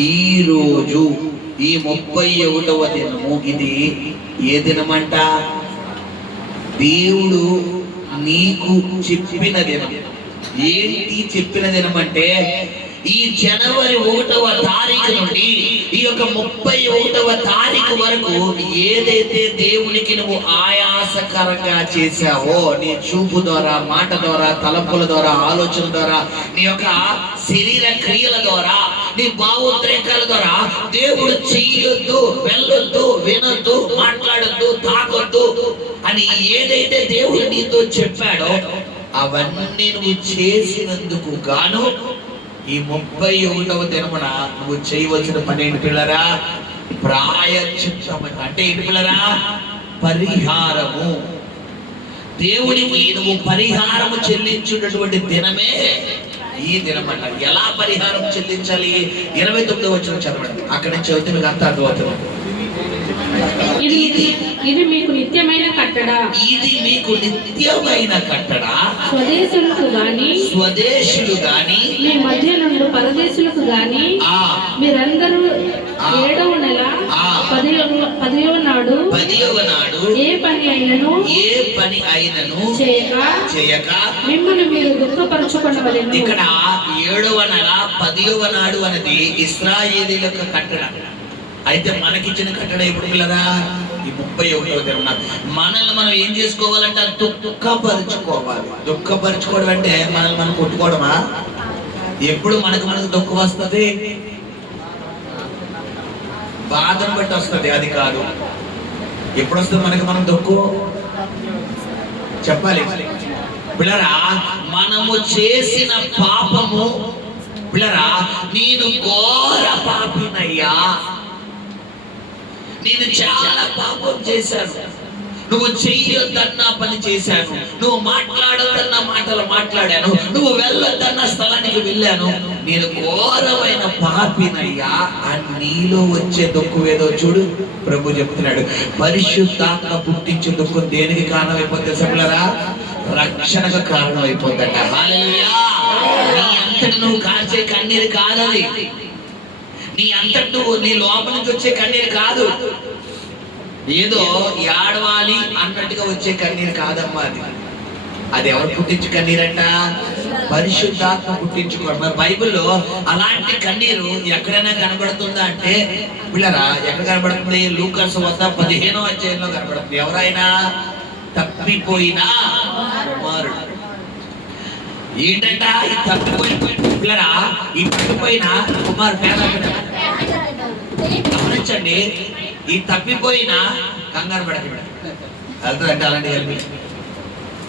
ఈరోజు ఈ 31వ దినము, ఇది ఏ దినమంట? దేవుడు నీకు చెప్పిన దినం. ఏంటి చెప్పిన దినం అంటే, ఈ జనవరి 1వ తారీఖు నుండి ఈ యొక్క 31వ తారీఖు వరకు ఏదైతే దేవునికి నువ్వు ఆయాసకరంగా చేశావో, నీ చూపు ద్వారా, మాట ద్వారా, తలంపుల ద్వారా, ఆలోచన ద్వారా, నీ యొక్క శరీర క్రియల ద్వారా, నీ భావోద్రేకాల ద్వారా దేవుడు చెయ్యొద్దు, వెళ్ళొద్దు, వినొద్దు, మాట్లాడొద్దు, తాగొద్దు అని ఏదైతే దేవుడు నీతో చెప్పాడో అవన్నీ నువ్వు చేసినందుకు గాను ఈ 31వ దినమున నువ్వు చేయవలసిన పని ఏంటి పిల్లరా? ప్రాయశ్చిత్తం. అంటే ఏంటి పిల్లరా? పరిహారము. దేవునికి నువ్వు పరిహారము చెల్లించున్నటువంటి దినమే ఈ దినమట. ఎలా పరిహారం చెల్లించాలి? 29వ వచనం చదవండి. అక్కడి నుంచి చదివితే మీకు అంత అర్థమవుతుంది. ఇది మీకు నిత్యమైన కట్టడ. ఇది మీకు నిత్యమైన కట్టడ. స్వదేశులు గాని మీ మధ్య నుండి పరదేశులకు గాని మీరందరూ 7వ నెల 10వ నాడు ఏ పని అయినను చేయక మిమ్మల్ని మీరు దుఃఖపరచుకొనవలెను. ఇక్కడ 7వ నెల 10వ నాడు అనేది ఇశ్రాయేలీయులకు కట్టడ. అయితే మనకిచ్చిన కట్టడ ఎప్పుడు పిల్లరా? ఈ 31వ దినం. మనల్ని మనం ఏం చేసుకోవాలంటే దుఃఖపరుచుకోవాలి. దుఃఖపరుచుకోవడం అంటే మనల్ని మనం కొట్టుకోవడమా? ఎప్పుడు మనకు దుఃఖం వస్తుంది? బాధను బట్టి వస్తుంది, అది కాదు. ఎప్పుడు వస్తుంది మనకు మనం దుఃఖం? చెప్పాలి పిల్లరా. మనము చేసిన పాపము పిల్లరా, నేను ఘోర పాపినయ్యా, నేను చాలా పాపం చేశాను, నువ్వు చెయ్యొద్దన్న పని చేశాను, నువ్వు మాట్లాడొద్దన్న మాటలు మాట్లాడాను, నువ్వు వెళ్ళొద్దన్న స్థలానికి వెళ్ళాను, నేను ఘోరమైన పాపినయ్యా అని నీలో వచ్చే దుఃఖం ఏదో చూడు. ప్రభు చెప్తున్నాడు, పరిశుద్ధాత్మ పుట్టించే దుఃఖం దేనికి కారణమైపోతే చెప్పలేరా? రక్షణకు కారణమైపోతుందట. హల్లెలూయా. నీ అంతటి నువ్వు కాల్చే కన్నీరు కాదది. నీ అంతటి నీ లోపల నుంచి వచ్చే కన్నీరు కాదు. ఏదో ఏడవాలి అన్నట్టుగా వచ్చే కన్నీరు కాదమ్మా. అది ఎవరు పుట్టించు కన్నీరంట? పరిశుద్ధాత్మ పుట్టించుకోవడం. మరి బైబిల్లో అలాంటి కన్నీరు ఎక్కడైనా కనబడుతుందా అంటే పిల్లరా, ఎక్కడ కనబడుతుంది? లూకాసు వద్ద 15వ అధ్యాయంలో కనబడుతుంది. ఎవరైనా తప్పిపోయినా కుమారుడు. ఏంటంట? ఈ తప్పిపోయిన పిల్లరా, ఈ తప్పిపోయిన కుమారుడు. గమనించండి, ఈ తప్పిపోయిన కంగారు పడకండి. వెళ్తుందంటే అలాంటి కలిపి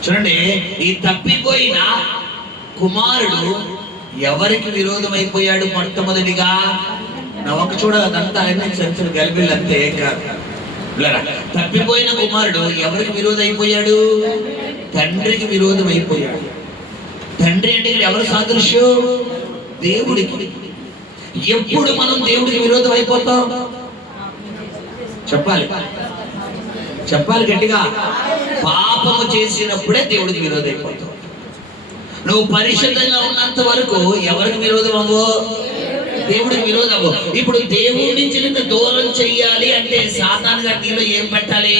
చూడండి. ఈ తప్పిపోయిన కుమారుడు ఎవరికి విరోధం అయిపోయాడు? మొట్టమొదటిగా నవ్వక చూడాలంతా అన్ని సంచులు గలిబిళ్ళు అంతే కాదు. తప్పిపోయిన కుమారుడు ఎవరికి విరోధం అయిపోయాడు? తండ్రికి విరోధం అయిపోయాడు. తండ్రి అంటే ఎవరు సాదృశ్యం? దేవుడికి. ఎప్పుడు మనం దేవుడికి విరోధం అయిపోతాం? చెప్పాలి గట్టిగా. పాపము చేసినప్పుడే దేవుడికి విరోధం అయిపోతాం. నువ్వు పరిశుద్ధంగా ఉన్నంత వరకు ఎవరికి విరోధం అవ్వో? దేవుడికి విరోధం అవ్వో. ఇప్పుడు దేవుడి నుంచి నిన్ను దూరం చెయ్యాలి అంటే సాతాను గారు నీలో ఏం పెట్టాలి?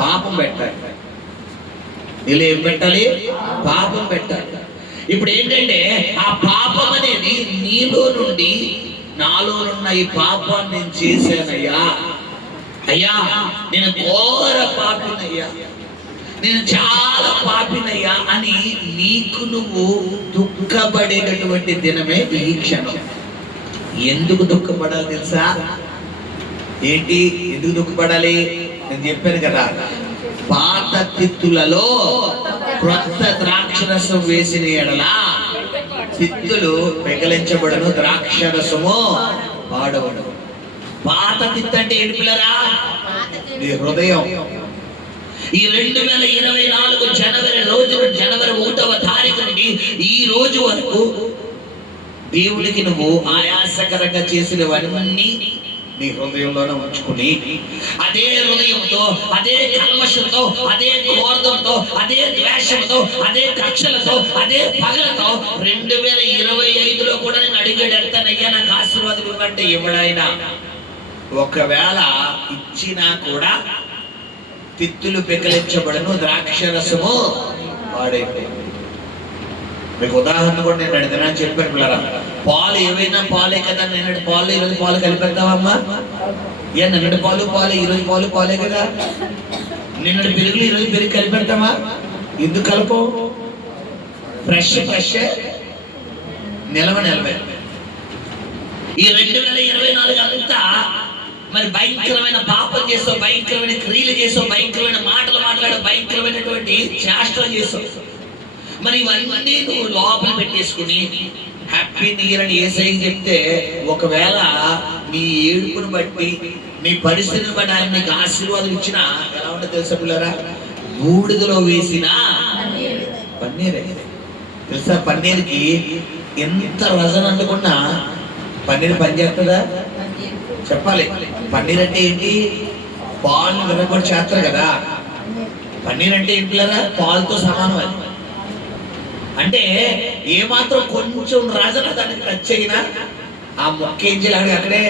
పాపం పెట్టాలి. నీలో ఏం పెట్టాలి? పాపం పెట్టాలి. ఇప్పుడు ఏంటంటే ఆ పాపం అనేది నీలో నుండి, నాలో ఉన్న ఈ పాపాన్ని నేను చేశానయ్యా, అయ్యా నేను ఘోర పాపినయ్యా, నేను చాలా పాపినయ్యా అని నీకు నువ్వు దుఃఖపడేటటువంటి దినమే ఈ క్షణం. ఎందుకు దుఃఖపడాలి తెలుసా? ఏంటి? ఎందుకు దుఃఖపడాలి? నేను చెప్పాను కదా, పాత తిత్తులలో క్రొత్త ద్రాక్షరసం వేసిన ఎడల తిత్తులు పెకలించబడను, ద్రాక్షరసము పాడవను. పాత తిత్తు అంటే ఏంటి పిల్లరా? నీ హృదయం. ఈ 2024 జనవరి 1వ తారీఖు నుండి ఈ రోజు వరకు దేవుడికి నువ్వు ఆయాసకరంగా చేసినవన్నీ నీ హృదయంలోనే ఉంచుకుని అదే హృదయంతో, అదే కల్మషంతో, అదే క్రోధంతో, అదే ద్వేషంతో, అదే కక్షలతో, అదే పగలతో 2025లో కూడా నేను అడిగాడు, ఎంతనయ్యా నాకు ఆశీర్వాదం ఇవ్వంటే ఇవ్వడాయినా. ఒకవేళ ఇచ్చినా కూడా తిత్తులు పెకలించబడను, ద్రాక్షరసము పాడైపోయింది. మీకు ఉదాహరణ కూడా నేను అడిగినా చెప్పాను పిల్లరా, పాలు ఏవైనా పాలే కదా. నిన్నటి పాలు ఈరోజు పాలు కలిపేద్దామమ్మా? నిన్నటి పాలు పాలే, ఈరోజు పాలు పాలే కదా. నిన్నటి పెరుగులు ఈరోజు పెరుగు కలిపెడతామా? ఎందుకు కలపం? ఫ్రెష్ నిలవే. ఈ 2024 అంతా మరి భయంకరమైన పాపం చేసావు, భయంకరమైన క్రియలు చేసావు, భయంకరమైన మాటలు మాట్లాడావు, భయంకరమైనటువంటి చేష్టలు చేసావు. మరి ఇవన్నీ నువ్వు లోపల పెట్టేసుకుని హ్యాపీ న్యూ ఇయర్ అని యేసయ్యకి చెప్తే, ఒకవేళ నీ ఏడుపును బట్టి, నీ పరిస్థితిని బట్టి ఆయన నీకు ఆశీర్వాదం ఇచ్చినా ఎలా ఉంటుందో తెలుసా పిల్లరా? బూడిదలో వేసిన పన్నీరే. తెలుసా పన్నీర్కి ఎంత రజన అనుకున్నా పన్నీర్ పనిచేస్తుందా? చెప్పాలి. పన్నీర్ అంటే ఏంటి? పాలు విరగొట్టి చేస్తారు కదా. పన్నీర్ అంటే ఏంటి పిల్లరా? పాలతో సమానం. అది అంటే ఏమాత్రం కొంచెం రజన దానికి టచ్ అయినా ఆ మొక్క ఏం చేయాలి? అక్కడే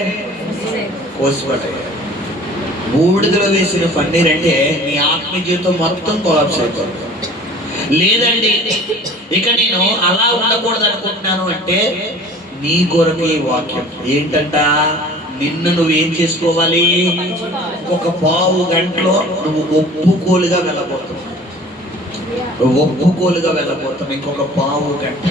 కోసిపట్టాయి. బూడిదలో వేసిన పన్నీర్ అంటే నీ ఆత్మీయ జీవితం మొత్తం కొలాప్స్ అయిపోతుంది. లేదండి ఇక నేను అలా ఉండకూడదు అనుకుంటున్నాను అంటే, నీ కొరకు ఈ వాక్యం ఏంటంట? నిన్ను నువ్వేం చేసుకోవాలి? ఒక పావు గంటలో నువ్వు ఒప్పుకోలుగా వెళ్ళబోతున్నావు. ఇంకొక పావు గంట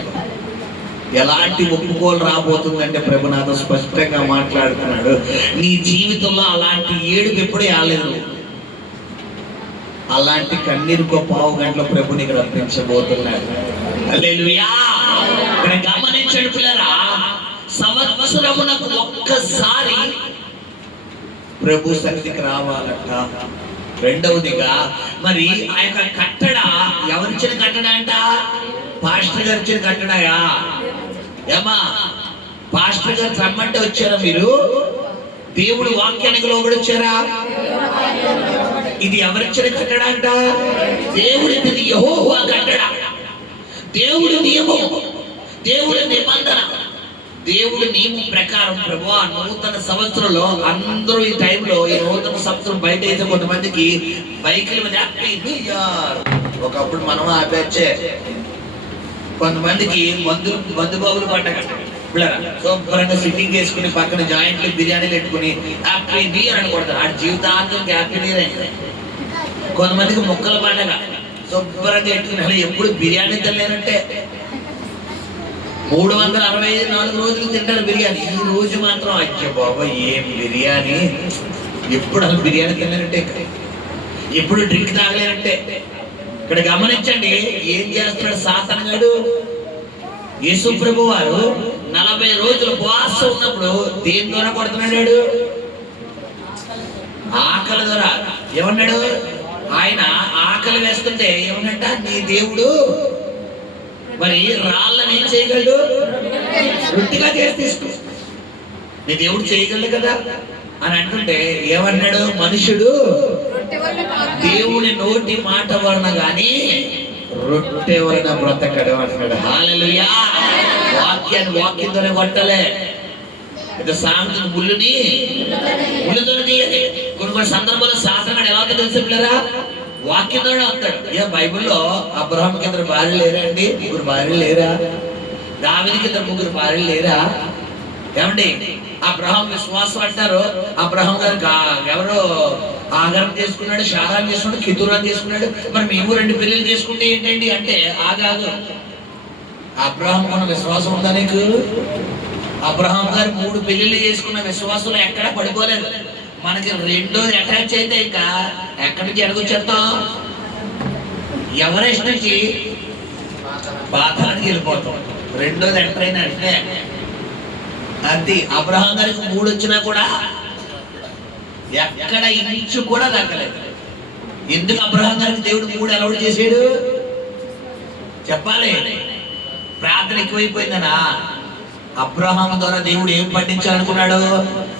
ఎలాంటి ఒప్పుకోలు రాబోతుందంటే, ప్రభునాథ స్పష్టంగా మాట్లాడుతున్నాడు. నీ జీవితంలో అలాంటి ఏడుపు ఎప్పుడూ రాలేదు. అలాంటి కన్నీరుకో పావు గంటలో ప్రభుని ఇక్కడ రప్పించబోతున్నాడు. హల్లెలూయా. ఇక్కడ గమనించండి పిల్లరా, సంవత్సరమునకు ఒక్కసారి ప్రభు సన్నిధికి రావాలంట. రెండవదిగా మరి ఆ యొక్క కట్టడ ఎవరిచ్చిన కట్టడ అంట? పాస్టర్ గారు ఇచ్చిన కట్టడయా? ఏమా పాస్టర్ గారు రమ్మంటే వచ్చారా మీరు? దేవుడు వాక్యానికి లోబడి వచ్చారా? ఇది ఎవరిచ్చిన కట్టడ అంట? దేవుడిది. యెహోవా కట్టడ, దేవుడి నియమం, దేవుడి నిబంధన, దేవుడి నియమం ప్రకారం ప్రభువా నూతన సంవత్సరంలో అందరూ ఈ టైంలో, ఈ నూతన సంవత్సరం బయట అయితే కొంతమందికి బైకుల మీద హ్యాపీ న్యూ ఇయర్. ఒకప్పుడు మనం ఆపేచ్చే. కొంతమందికి మందుబాబులు పండగ శుభ్రంగా సిట్టింగ్ వేసుకుని పక్కన జాయింట్లు బిర్యానీలు పెట్టుకుని హ్యాపీ న్యూ ఇయర్ అని కొడతారు. ఆ జీవితాంతం హ్యాపీ న్యూ ఇయర్ అయింది. కొంతమందికి మొక్కల పండగ శుభ్రంగా పెట్టుకుని ఎప్పుడు బిర్యానీ తినలేనంటే 364 రోజులు తింటారు బిర్యానీ. ఈ రోజు మాత్రం అచ్చే బాబా ఏం బిర్యానీ, ఎప్పుడు అసలు బిర్యానీ తినలేనంటే, ఎప్పుడు డ్రింక్ తాగలేనంటే. ఇక్కడ గమనించండి ఏం చేస్తున్నాడు సాతాను గాడు. యేసు ప్రభు వారు 40 రోజులు ఉపవాసం ఉన్నప్పుడు దేని ద్వారా కొడుతున్నాడు? ఆకలి ద్వారా. ఏమన్నాడు ఆయన? ఆకలి వేస్తుంటే ఏమన్నట? నీ దేవుడు మరి రాళ్ళని ఏం చేయగలడు? రొట్టిగా చేసి తీసుకో. నీ దేవుడు చేయగలడు కదా అని అంటుంటే ఏమన్నాడు? మనుషుడు దేవుని నోటి మాట వలన గాని రొట్టె వలన బ్రతకడు అంటున్నాడు. హల్లెలూయా. వాక్యంతోనే కొట్టలే. ఇది సామెత ముళ్ళుతో తీయాలి. కొన్ని సందర్భాల్లో సాధారణ ఎలా తెలుసు పిల్లరా? వాక్యంతోనే వస్తాడు. బైబిల్లో అబ్రహాంకి 2 భార్యలు లేరా అండి? 3 భార్యలు లేరా? దావీదుకి 3 భార్యలు లేరా? ఏమండి అబ్రహాం విశ్వాసం అంటారు. అబ్రహాం గారు ఎవరో ఆగారం చేసుకున్నాడు, షారాన్ చేసుకున్నాడు, కితురాన్ చేసుకున్నాడు. మరి మేము 2 పెళ్లిళ్ళు చేసుకుంటే ఏంటండి అంటే ఆగాదు. అబ్రహాం మన విశ్వాసం ఉందా నీకు? అబ్రహాం గారు 3 పెళ్లిళ్ళు చేసుకున్న విశ్వాసంలో ఎక్కడా పడిపోలేదు. మనకి 2వ అటాచ్ అయితే ఇంకా ఎక్కడి నుంచి ఎడగొచ్చేస్తాం? ఎవరెస్ట్ నుంచి పాతాళానికి వెళ్ళిపోతాం. 2వది ఎంటర్ అయినా అంటే అది. అబ్రహాం గారికి 3 వచ్చినా కూడా ఎక్కడ ఇంచు కూడా దక్కలేదు. ఎందుకు అబ్రహాం గారికి దేవుడు 3 అలౌడ్ చేసాడు? చెప్పాలి. ప్రార్థన ఎక్కువైపోయిందనా? అబ్రహాము ద్వారా దేవుడు ఏం పండించాలనుకున్నాడు?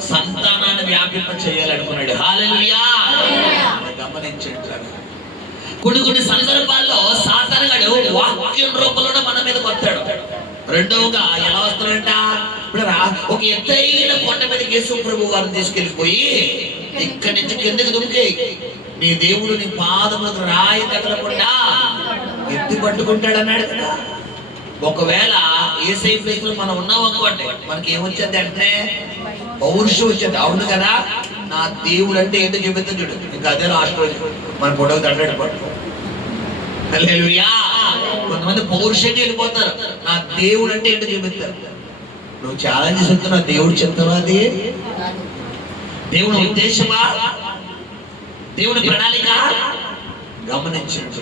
సంతానాన్ని వ్యాపింప చేయాలనుకున్నాడు. హల్లెలూయా. గమనించండి, కొన్ని సందర్భాల్లో సాతానుగాడు వాక్యం రూపంలో మన మీదకి వస్తాడు. రెండవగా ఎలా వస్తాడంట? ఇప్పుడు ఒక ఎత్తైన కొండ మీదకి యేసు ప్రభు వారిని తీసుకెళ్ళిపోయి ఇక్కడి నుంచి కిందకి దుంకి నీ దేవుడు నీ పాదములకు రాయి తగలకుండా ఎత్తి పట్టుకుంటాడు అన్నాడు కదా. ఒకవేళ యేసయ్య ప్లేస్ లో మనం ఉన్నాం అనుకోండి, మనకి ఏమొచ్చేది అంటే పౌరుషం వచ్చేది. అవును కదా, నా దేవుడు అంటే ఏంటో చెబుతాను చూడు. ఇంకా అదే లాస్ట్ రోజు మన పొడవు దండడు పట్టు. హల్లెలూయా. కొంతమంది పౌరుషంగా వెళ్ళిపోతారు, నా దేవుడు అంటే ఏంటో చెబుతారు. నువ్వు ఛాలెంజ్ చెప్తున్నా, దేవుడు చెప్తావా? అది దేవుని ఉద్దేశమా? దేవుని ప్రణాళిక? గమనించండి,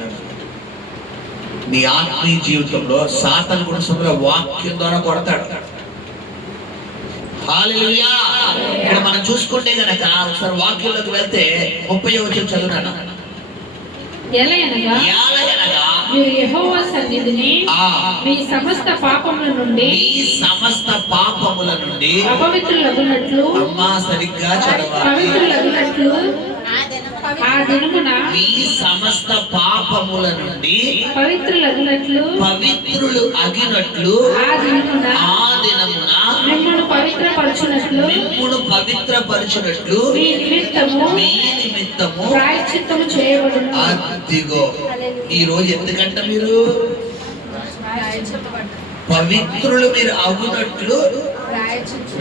నీ ఆత్మీయ జీవితంలో సాతాను గుణంలో వాక్యం ద్వారా కొడతాడు. హల్లెలూయా. ఇక్కడ మనం చూసుకుంటే గనక ఒకసారి వాక్యంలోకి వెళ్తే 30వ వచనం చదువునాను. ఎలయనగా మీరు యెహోవా సన్నిధిని మీ సమస్త పాపముల నుండి అపవిత్రులగునట్లు అమ్మా సరిగ్గా చదవాలి. పవిత్రులగునట్లు ఆ దినమున మీ సమస్త పాపముల నుండి పవిత్రులగునట్లు పవిత్రులు అగినట్లు ఆ దినమున మిమ్మును పవిత్రపరచునట్లు పవిత్రపరచునట్లు మీ నిమిత్తము ప్రాయశ్చిత్తము చేయబడును. అదిగో ఈ రోజు ఎందుకంటే మీరు పవిత్రులు మీరు అగునట్లు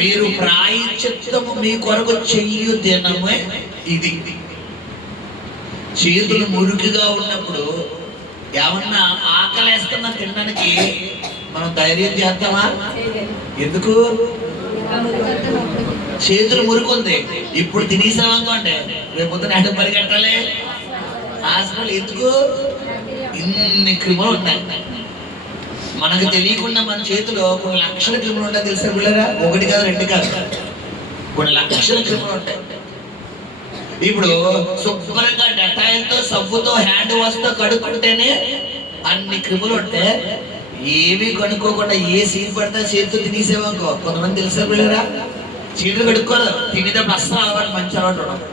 మీరు ప్రాయశ్చిత్తము మీ కొరకు చెయ్యు దినమే ఇది. చేతులు మురికిగా ఉన్నప్పుడు ఏమన్నా ఆకలేస్తున్నా తినడానికి మనం ధైర్యం చేస్తామా? ఎందుకు? చేతులు మురుకుంది. ఇప్పుడు తినేసామనుకోండి, రేపు పొద్దున ఎక్కడ పరిగెట్టాలి హాస్పిటల్. ఎందుకు? ఇన్ని క్రిములు ఉన్నాయి. మనకు తెలియకుండా మన చేతిలో కొన్ని లక్షల క్రిములు ఉంటాయి. తెలుసా పిల్లరా? ఒకటి కాదు, రెండు కాదు, కొన్ని లక్షల క్రిములు ఉంటాయి. ఇప్పుడు శుభ్రంగా డెటాయిల్తో సబ్బుతో హ్యాండ్ వాష్ తో కడుక్కుంటేనే అన్ని క్రిములు ఉంటాయి. ఏమీ కనుక్కోకుండా ఏ సీన్ పడితే చేతితో తినేసేవనుకో. కొంతమంది తెలుసా పిల్లరా? చేతులు కడుక్కోరు, తినేటప్పుడు అస్సలు అలవాటు, మంచి అలవాటు ఉండదు.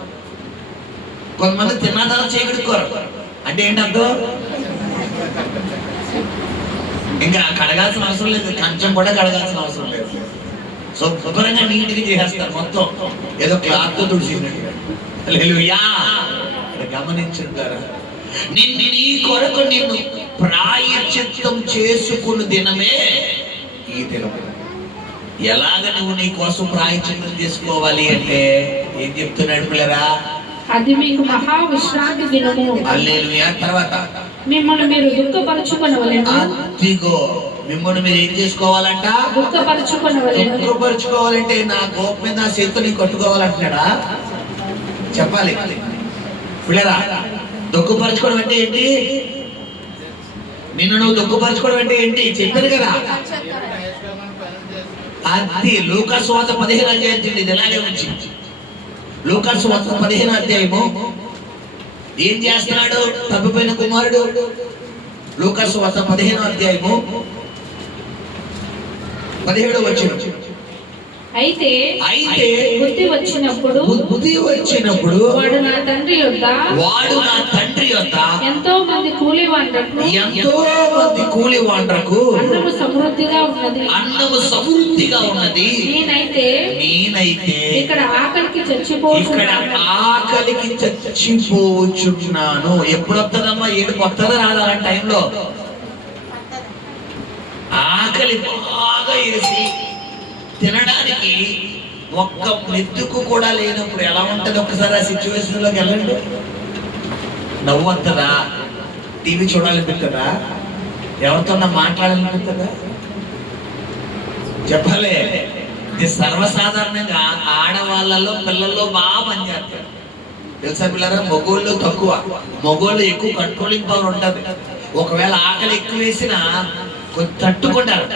కొంతమంది తిన్న తర్వాత చేయి కడుక్కోరు. అంటే ఏంటి అర్థం? ఇంకా కడగాల్సిన అవసరం లేదు, కంచం కూడా కడగాల్సిన అవసరం లేదు. సో శుభ్రంగా నీట్గా చేసేస్తారు మొత్తం, ఏదో క్లాత్ తో తుడిచినట్టుగా. హల్లెలూయా. గమనించుంటారా? నీ కొరకు నిన్ను ప్రాయశ్చిత్తం చేసుకున్న దినమే ఈ దినం. ఎలాగ నువ్వు నీ కోసం ప్రాయశ్చిత్తం చేసుకోవాలి అంటే ఏం చెప్తున్నాడు పిల్లరా? అది మీకు మహా విశ్రాంతి దినము. హల్లెలూయా. తర్వాత మిమ్మల్ని మీరు దుఃఖపరచుకొనవలెను. అదిగో మిమ్మల్ని మీరు ఏం చేసుకోవాలంట? దుఃఖపరచుకొనవలెను. దుఃఖపరచుకోవాలంటే నా గోప మీద నా చేతుని కట్టుకోవాలంటున్నాడా? చెప్పాలి పిల్లరా. దుఃఖపరచుకోవడం అంటే ఏంటి? నిన్ను నువ్వు దుఃఖపరచుకోవడం అంటే ఏంటి? చెప్పారు కదా. అది లూకాసు సువార్త 15వ అధ్యాయం. ఇది ఇలాగే వచ్చి లూకాసు సువార్త 15వ అధ్యాయము ఏం చేస్తున్నాడు తప్పిపోయిన కుమారుడు? లూకాసు సువార్త 15వ అధ్యాయము 17వ వచనం. అయితే బుద్ధి వచ్చినప్పుడు వాడు నా తండ్రి యొద్ద ఎంతో మంది కూలివాండ్రకు అన్నము సమృద్ధిగా ఉన్నది. నేనైతే ఇక్కడ ఆకలికి చచ్చిపోవచ్చున్నాను. ఎప్పుడు వస్తుందమ్మా? 7 వస్తుందా రాదా? ఆ టైంలో ఆకలి బాగా వేసి తినడానికి ఒక్క మెతుకు కూడా లేనప్పుడు ఎలా ఉంటది? ఒక్కసారి ఆ సిచ్యువేషన్ లోకి వెళ్ళండి. నవ్వు వస్తుందా? టీవీ చూడాలనిపిస్తుందా? ఎవరితో మాట్లాడాలనిపిస్తుందా? చెప్పలే. ఇది సర్వసాధారణంగా ఆడవాళ్ళలో పిల్లల్లో బాగా పనిచేస్తారు. తెలుసా పిల్లరా? మగోళ్ళు తక్కువ, మగోళ్ళు ఎక్కువ కంట్రోలింగ్ పవర్ ఉంటుంది. ఒకవేళ ఆకలి ఎక్కువ వేసినా కొంచెం తట్టుకుంటారు.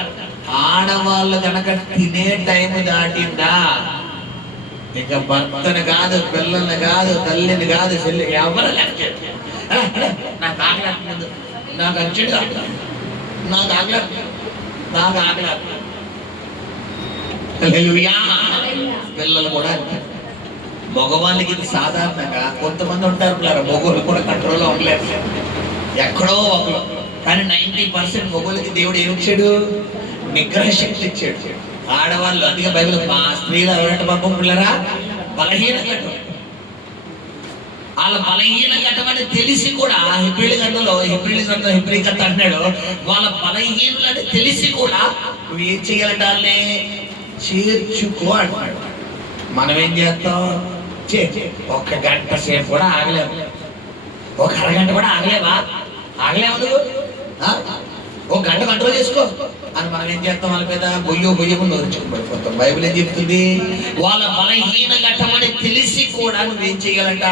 ఆడవాళ్ళు కనుక తినే టైం దాటిందా ఇంకా భర్తను కాదు, పిల్లల్ని కాదు, తల్లిని కాదు, చెల్లి ఎవరు లెక్క. నాకు ఆకలి, నాకు అంచెడు, నాకు ఆకలి, నాకు ఆకలి. హల్లెలూయా. పిల్లలు కూడా అంతే. మగవాళ్ళకి ఇది సాధారణంగా కొంతమంది ఉంటారు పిల్లలు, మగవాళ్ళు కూడా కంట్రోల్లో ఉండలేదు ఎక్కడో ఒకరు. కానీ 90% మగవాళ్ళకి దేవుడు ఏమి ఇచ్చాడు? నిగ్రహ శక్తి ఇచ్చాడు. ఆడవాళ్ళు అందుకే బైబిల్ మా స్త్రీలు ఎవరంటే పాపం పిల్లరా బలహీన ఘట్టం. వాళ్ళ బలహీన ఘట్టం అని తెలిసి కూడా హెబ్రీ కథ అంటున్నాడు, వాళ్ళ బలహీనులని తెలిసి కూడా నువ్వు ఏం చేయాలంటే వాళ్ళని చేర్చుకో అంటున్నాడు. మనం ఏం చేస్తాం? ఒక్క గంట సేపు కూడా ఆగలేము, ఒక అరగంట కూడా ఆగలేవా? ఆగలేము నువ్వు. ఒక గంట కంట్రోల్ చేసుకో అని మనం ఏం చేస్తాం? వాళ్ళ మీద బొయ్య ముందు పడిపోతాం. బైబిల్ ఏం చెప్తుంది? వాళ్ళ బలహీన ఘట్టమని తెలిసి కూడా నువ్వేం చేయాలంట?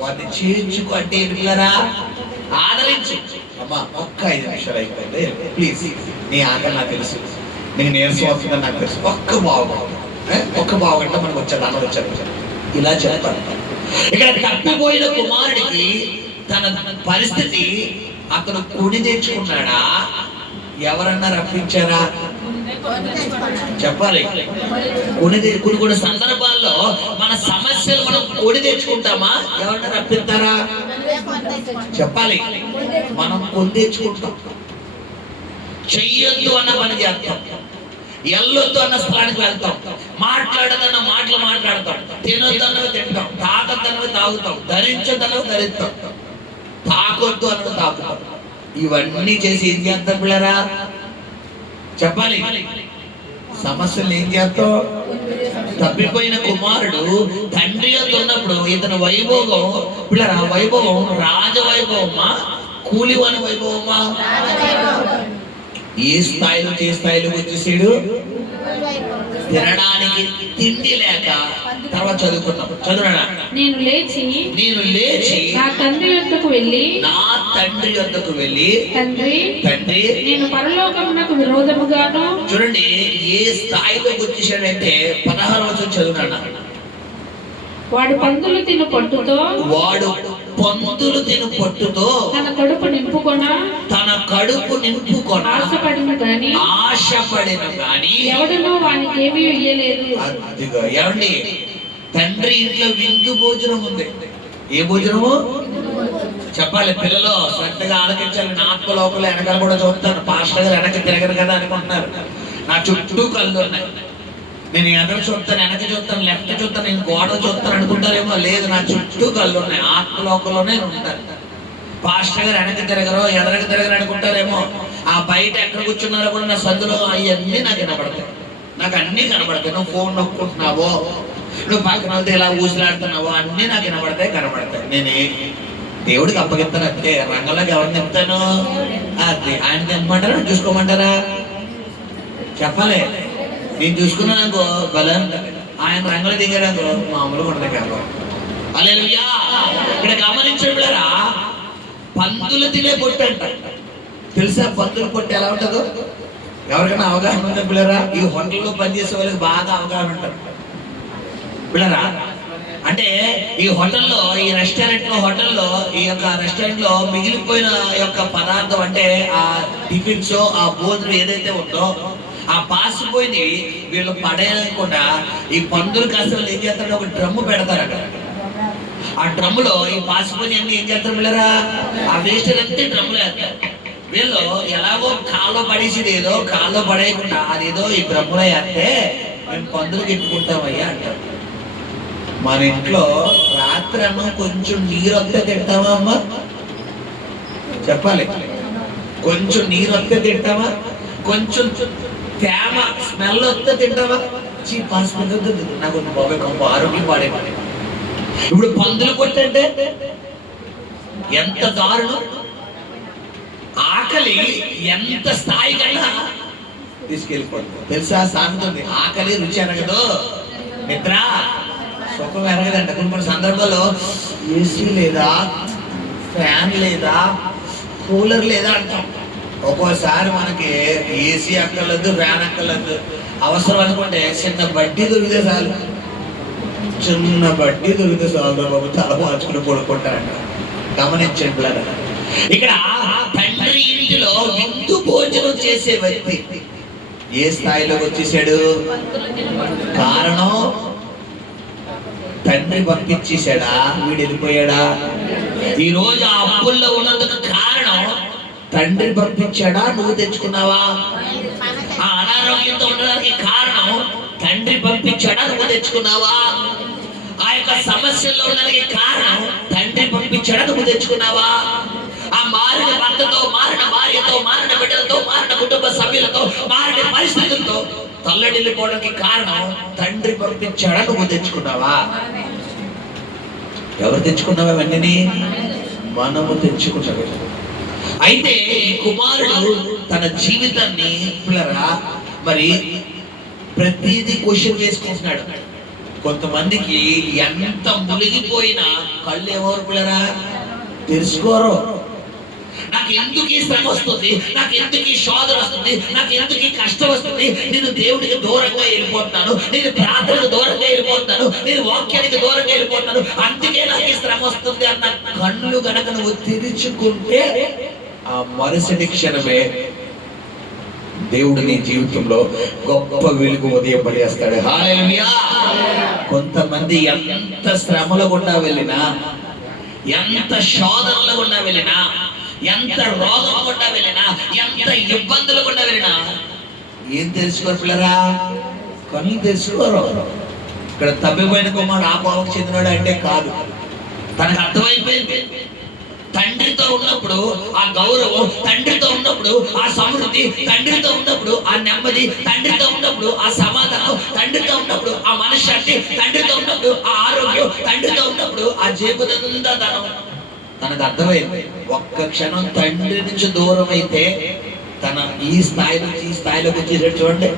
వాటిని చేర్చుకో. అంటే పిల్లరా ఆదరించు. అమ్మా ఒక్క 5 నిమిషాలు అయిపోయింది ప్లీజ్, నీ ఆకలి నాకు తెలుసు, నీకు నీరసం అవుతుందని నాకు తెలుసు, ఒక్క బాగుంట మనకు వచ్చాడు అన్న వచ్చాడు ఇలా చెప్తాను. ఇక్కడ తప్పిపోయిన కుమారుడికి తన పరిస్థితి, అతను కుడి తెచ్చుకున్నాడా ఎవరన్నా రప్పించారా? చెప్పాలి. కొన్ని సందర్భాల్లో మన సమస్యలు మనం కొని తెచ్చుకుంటామా? ఎవరన్నా రప్పిస్తారా? చెప్పాలి. మనం కొని తెచ్చుకుంటాం. చెయ్యొద్దు అన్న పని చేస్తాం, ఎల్లొద్దు అన్న స్థలానికి వెళ్తాం, మాట్లాడదన్న మాటలు మాట్లాడతాం, తినొద్దు అన్నవి తింటాం, తాగొద్దు అన్నవి తాగుతాం, ధరించొద్దు అన్నవి ధరిస్తాం, తాకొద్దు అన్నవి తాగుతాం. ఇవన్నీ చేసి ఏం చేస్తాం పిల్లరా? చెప్పాలి. సమస్యలు ఏం చేస్తాం? తప్పిపోయిన కుమారుడు తండ్రి యొక్క ఉన్నప్పుడు ఇతని వైభోగం పిల్లరా, వైభవం రాజవైభవమా కూలివని వైభవమా? ఏ స్థాయిలో వచ్చేసాడు? తినడానికి తిండి లేక. తర్వాత చదువుకున్నాం, చదువునా? నేను లేచి నా తండ్రి యొద్దకు వెళ్ళి తండ్రి నేను పరలోకమునకు విరోధముగాను. చూడండి ఏ స్థాయిలోకి వచ్చేసాడంటే 16వ వచనం చదువునా? వాడు పందులు తిను పట్టుతో తన కడుపు నింపుకొన ఆశపడిన గాని ఎవడనో వానికి ఏమీ ఇయ్యలేదు. అదిగో ఏమండి, తండ్రి ఇంట్లో విందు భోజనం ఉంది. ఏ భోజనము? చెప్పాలి. పిల్లలు శ్రద్ధగా ఆలోచించాలి. నా ఆత్మ లోపల వెనకాల కూడా చూస్తాను. పాస్టర్ గారు వెనక్కి తిరగరు కదా అనుకుంటున్నారు. నా చుట్టూ కళ్ళు ఉన్నాయి. నేను ఎదురు చూస్తాను, వెనక చూస్తాను, లెఫ్ట్ చూస్తాను, నేను గోడ చూస్తాను అనుకుంటారేమో. లేదు, నా చుట్టూ కళ్ళు ఉన్నాయి. ఆత్మలోకంలోనే ఉంటాను. పాస్టర్ గారు వెనక తిరగరు, ఎదరక తిరగరు అనుకుంటారేమో. ఆ బయట ఎక్కడ కూర్చున్నారో కూడా నా సందులో అవన్నీ నాకు వినపడతాయి. నాకు అన్నీ కనబడతాయి. నువ్వు ఫోన్ నొక్కుంటున్నావో, నువ్వు పక్కన వెళ్తే ఇలా ఊసులాడుతున్నావో అన్నీ నాకు కనబడతాయి. నేను దేవుడికి అప్పగిస్తాను అంతే. రంగంలోకి ఎవరిని చెప్తాను? అది ఆయన తెమ్మంటారా చూసుకోమంటారా? చెప్పాలి. నేను చూసుకున్నాను అనుకో బలం, ఆయన రంగులు దిగాడనుకో మామూలుగా ఉండదు కాబట్టి. హల్లెలూయా. ఇక్కడ గమనించబడరా, పందులు తినే పొట్టు అంట. తెలుసా పందుల పొట్టు ఎలా ఉంటుందో? ఎవరికైనా అవగాహన ఉందా పిల్లరా? ఈ హోటల్లో పనిచేసే వాళ్ళకి బాగా అవగాహన ఉంటుంది పిల్లరా. అంటే ఈ హోటల్లో, ఈ హోటల్లో ఈ యొక్క రెస్టారెంట్లో మిగిలిపోయిన యొక్క పదార్థం అంటే ఆ టిఫిన్స్, ఆ భోజనం ఏదైతే ఉందో ఆ పాసిపోయింది వీళ్ళు పడేయకుండా ఈ పందులు కాస్త ఏం చేస్తారంటే ఒక డ్రమ్ము పెడతారు అక్కడ. ఆ డ్రమ్ములో ఈ పాసిపోయి అన్ని ఏం చేస్తారు పిల్లరా? ఆ వేస్ట్ అంతే డ్రమ్ములో వేస్తారు. వీళ్ళు ఎలాగో కాల్లో పడేసేది ఏదో కాల్లో పడేయకుండా అదేదో ఈ డ్రమ్ములో వేస్తే మేము పందులు గిట్టుకుంటామయ్యా అంటారు. మన ఇంట్లో రాత్రి అన్నం కొంచెం నీరు వస్తే తింటామా అమ్మ? చెప్పాలి. కొంచెం నీరు వస్తే తింటామా? కొంచెం తేమ స్మెల్ వస్తే తింటావా? నాకు బాబాయ్ కొంత ఆరోగ్యం పాడే. ఇప్పుడు పందులు కొట్టంటే ఎంత దారుణం! ఆకలి ఎంత స్థాయి కన్నా తీసుకెళ్ళిపోతుంది. తెలుసా సాగుతుంది, ఆకలి రుచి అనగదు, నిద్ర సుఖం ఎరగదంట. కొన్ని సందర్భాల్లో ఏసీ లేదా, ఫ్యాన్ లేదా, కూలర్ లేదా అంటాం. ఒక్కోసారి మనకి ఏసీ అక్కర్లేదు, ఫ్యాన్ అక్కర్లేదు, అవసరం అనుకుంటే చిన్న బడ్డీ దొరికితే చాలు. చిన్న బడ్డీ దొరికితే చాలు బాబు, తల మార్చుకుని పడుకుంటారంట. గమనించండి పిల్లలు, ఇక్కడ తండ్రి ఇంటిలో విందు భోజనం చేసే వ్యక్తి ఏ స్థాయిలోకి వచ్చేసాడు? కారణం తండ్రి పంపించేశాడా, వీడు వెళ్ళిపోయాడా? ఈ రోజు ఆ అప్పుల్లో ఉన్నందుకు కారణం తండ్రి పంపించాడా, నువ్వు తెచ్చుకున్నావా? ఆ అనారోగ్యంతో ఉండడానికి కారణం తండ్రి పంపించాడా, నువ్వు తెచ్చుకున్నావా? ఆ యొక్క సమస్యల్లో ఉండడానికి కారణం తండ్రి పంపించాడా, నువ్వు తెచ్చుకున్నావా? ఆ మారిన భర్తతో, మారిన భార్యతో, మారిన బిడ్డలతో, మారిన కుటుంబ సభ్యులతో, మారిన పరిస్థితులతో తల్లడిల్లిపోవడానికి కారణం తండ్రి పంపించాడా, నువ్వు తెచ్చుకున్నావా? ఎవరు తెచ్చుకున్నావా? వెంటనే మనము తెచ్చుకున్నవి. అయితే ఈ కుమారుడు తన జీవితాన్ని పిల్లరా మరి ప్రతిదీ క్వశ్చన్ వేసుకుంటున్నాడు. కొంతమందికి ఎంత మునిగిపోయినా కళ్ళు ఎవరు పిల్లరా తెలుసుకోరు. నాకు ఎందుకు ఈ శ్రమ వస్తుంది, నాకు ఎందుకు ఈ శోధన వస్తుంది, నాకు ఎందుకు ఈ కష్టం వస్తుంది, నేను దేవుడికి దూరంగా వెళ్ళిపోతున్నాను, నేను ప్రార్థనకు దూరంగా వెళ్ళిపోతున్నాను, నేను వాక్యానికి దూరంగా వెళ్ళిపోతున్నాను, అందుకే నాకు ఈ శ్రమ వస్తుంది అన్న కళ్ళు గనక నువ్వు తెరుచుకుంటే ఆ మరుసటి క్షణమే దేవుడు నీ జీవితంలో గొప్ప వెలుగు ఉదయపడేస్తాడు. హల్లెలూయా. కొంతమంది ఎంత శ్రమల గుండా వెళ్ళినా, ఎంత శోధనల గుండా వెళ్ళినా, ఎంత రోగం గుండా వెళ్ళినా, ఎంత ఇబ్బందులు గుండా వెళ్ళినా ఏం తెలుసుకోరు పిల్లరా? కళ్ళు తెలుసుకోరు. ఇక్కడ తప్పిపోయిన కుమారుడు ఆ భావం చెందినాడు అంటే కాదు, తనకు అర్థమైపోయింది. తండ్రితో ఉన్నప్పుడు ఆ గౌరవం, తండ్రితో ఉన్నప్పుడు ఆ సమృద్ధి, తండ్రితో ఉన్నప్పుడు ఆ నెమ్మది, తండ్రితో ఉన్నప్పుడు ఆ సమాధానం, తండ్రితో ఉన్నప్పుడు ఆ మనశ్శాంతి, తండ్రితో ఉన్నప్పుడు ఆ ఆరోగ్యం, తండ్రితో ఉన్నప్పుడు ఆ జీవితంతా తనకు అర్థమైంది. ఒక్క క్షణం తండ్రి నుంచి దూరం అయితే తన ఈ స్థాయి నుంచి ఈ స్థాయిలోకి వచ్చేసాడు. చూడండి,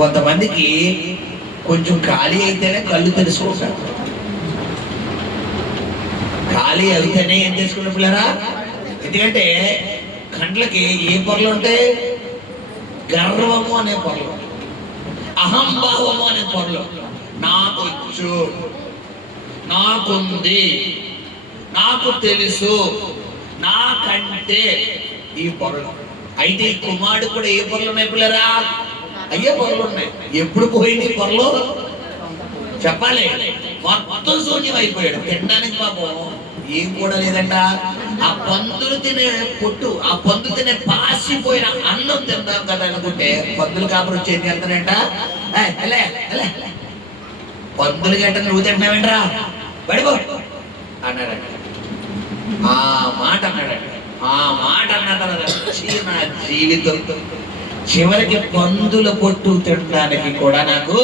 కొంతమందికి కొంచెం ఖాళీ అయితేనే కళ్ళు తెలుసుకుంటారు. ఖాళీ అయితేనే ఏం తెలుసుకున్న పిల్లరా? ఎందుకంటే కండ్లకి ఏ పొరలు ఉంటాయి? గర్వము అనే పొరలు, అహంభావము అనే పొరలు. నాకొచ్చు, నాకుంది, నాకు తెలుసు, నాకంటే ఈ పొరలు. అయితే ఈ కుమారుడు కూడా ఏ పొరలు ఉన్నాయి పిల్లరా? అయ్యే పొరలు ఉన్నాయి. ఎప్పుడు పోయింది పొరలు చెప్పాలి? మొత్తం శూన్యం అయిపోయాడు. తినడానికి పాపం ఏం కూడా లేదంట. ఆ పందులు తినే పొట్టు, ఆ పందు తినే పాసిపోయిన అన్నం తిందాం కదా అనుకుంటే పందులు కాపురం వచ్చేది వెళ్తానంట. పందులు గంట నువ్వు తింటున్నావేంట్రా, పడిపో అన్నాడంట. ఆ మాట అన్నాడంట. ఆ మాట అన్న తర్వాత నా జీవితం చివరికి పందుల పొట్టు తినడానికి కూడా నాకు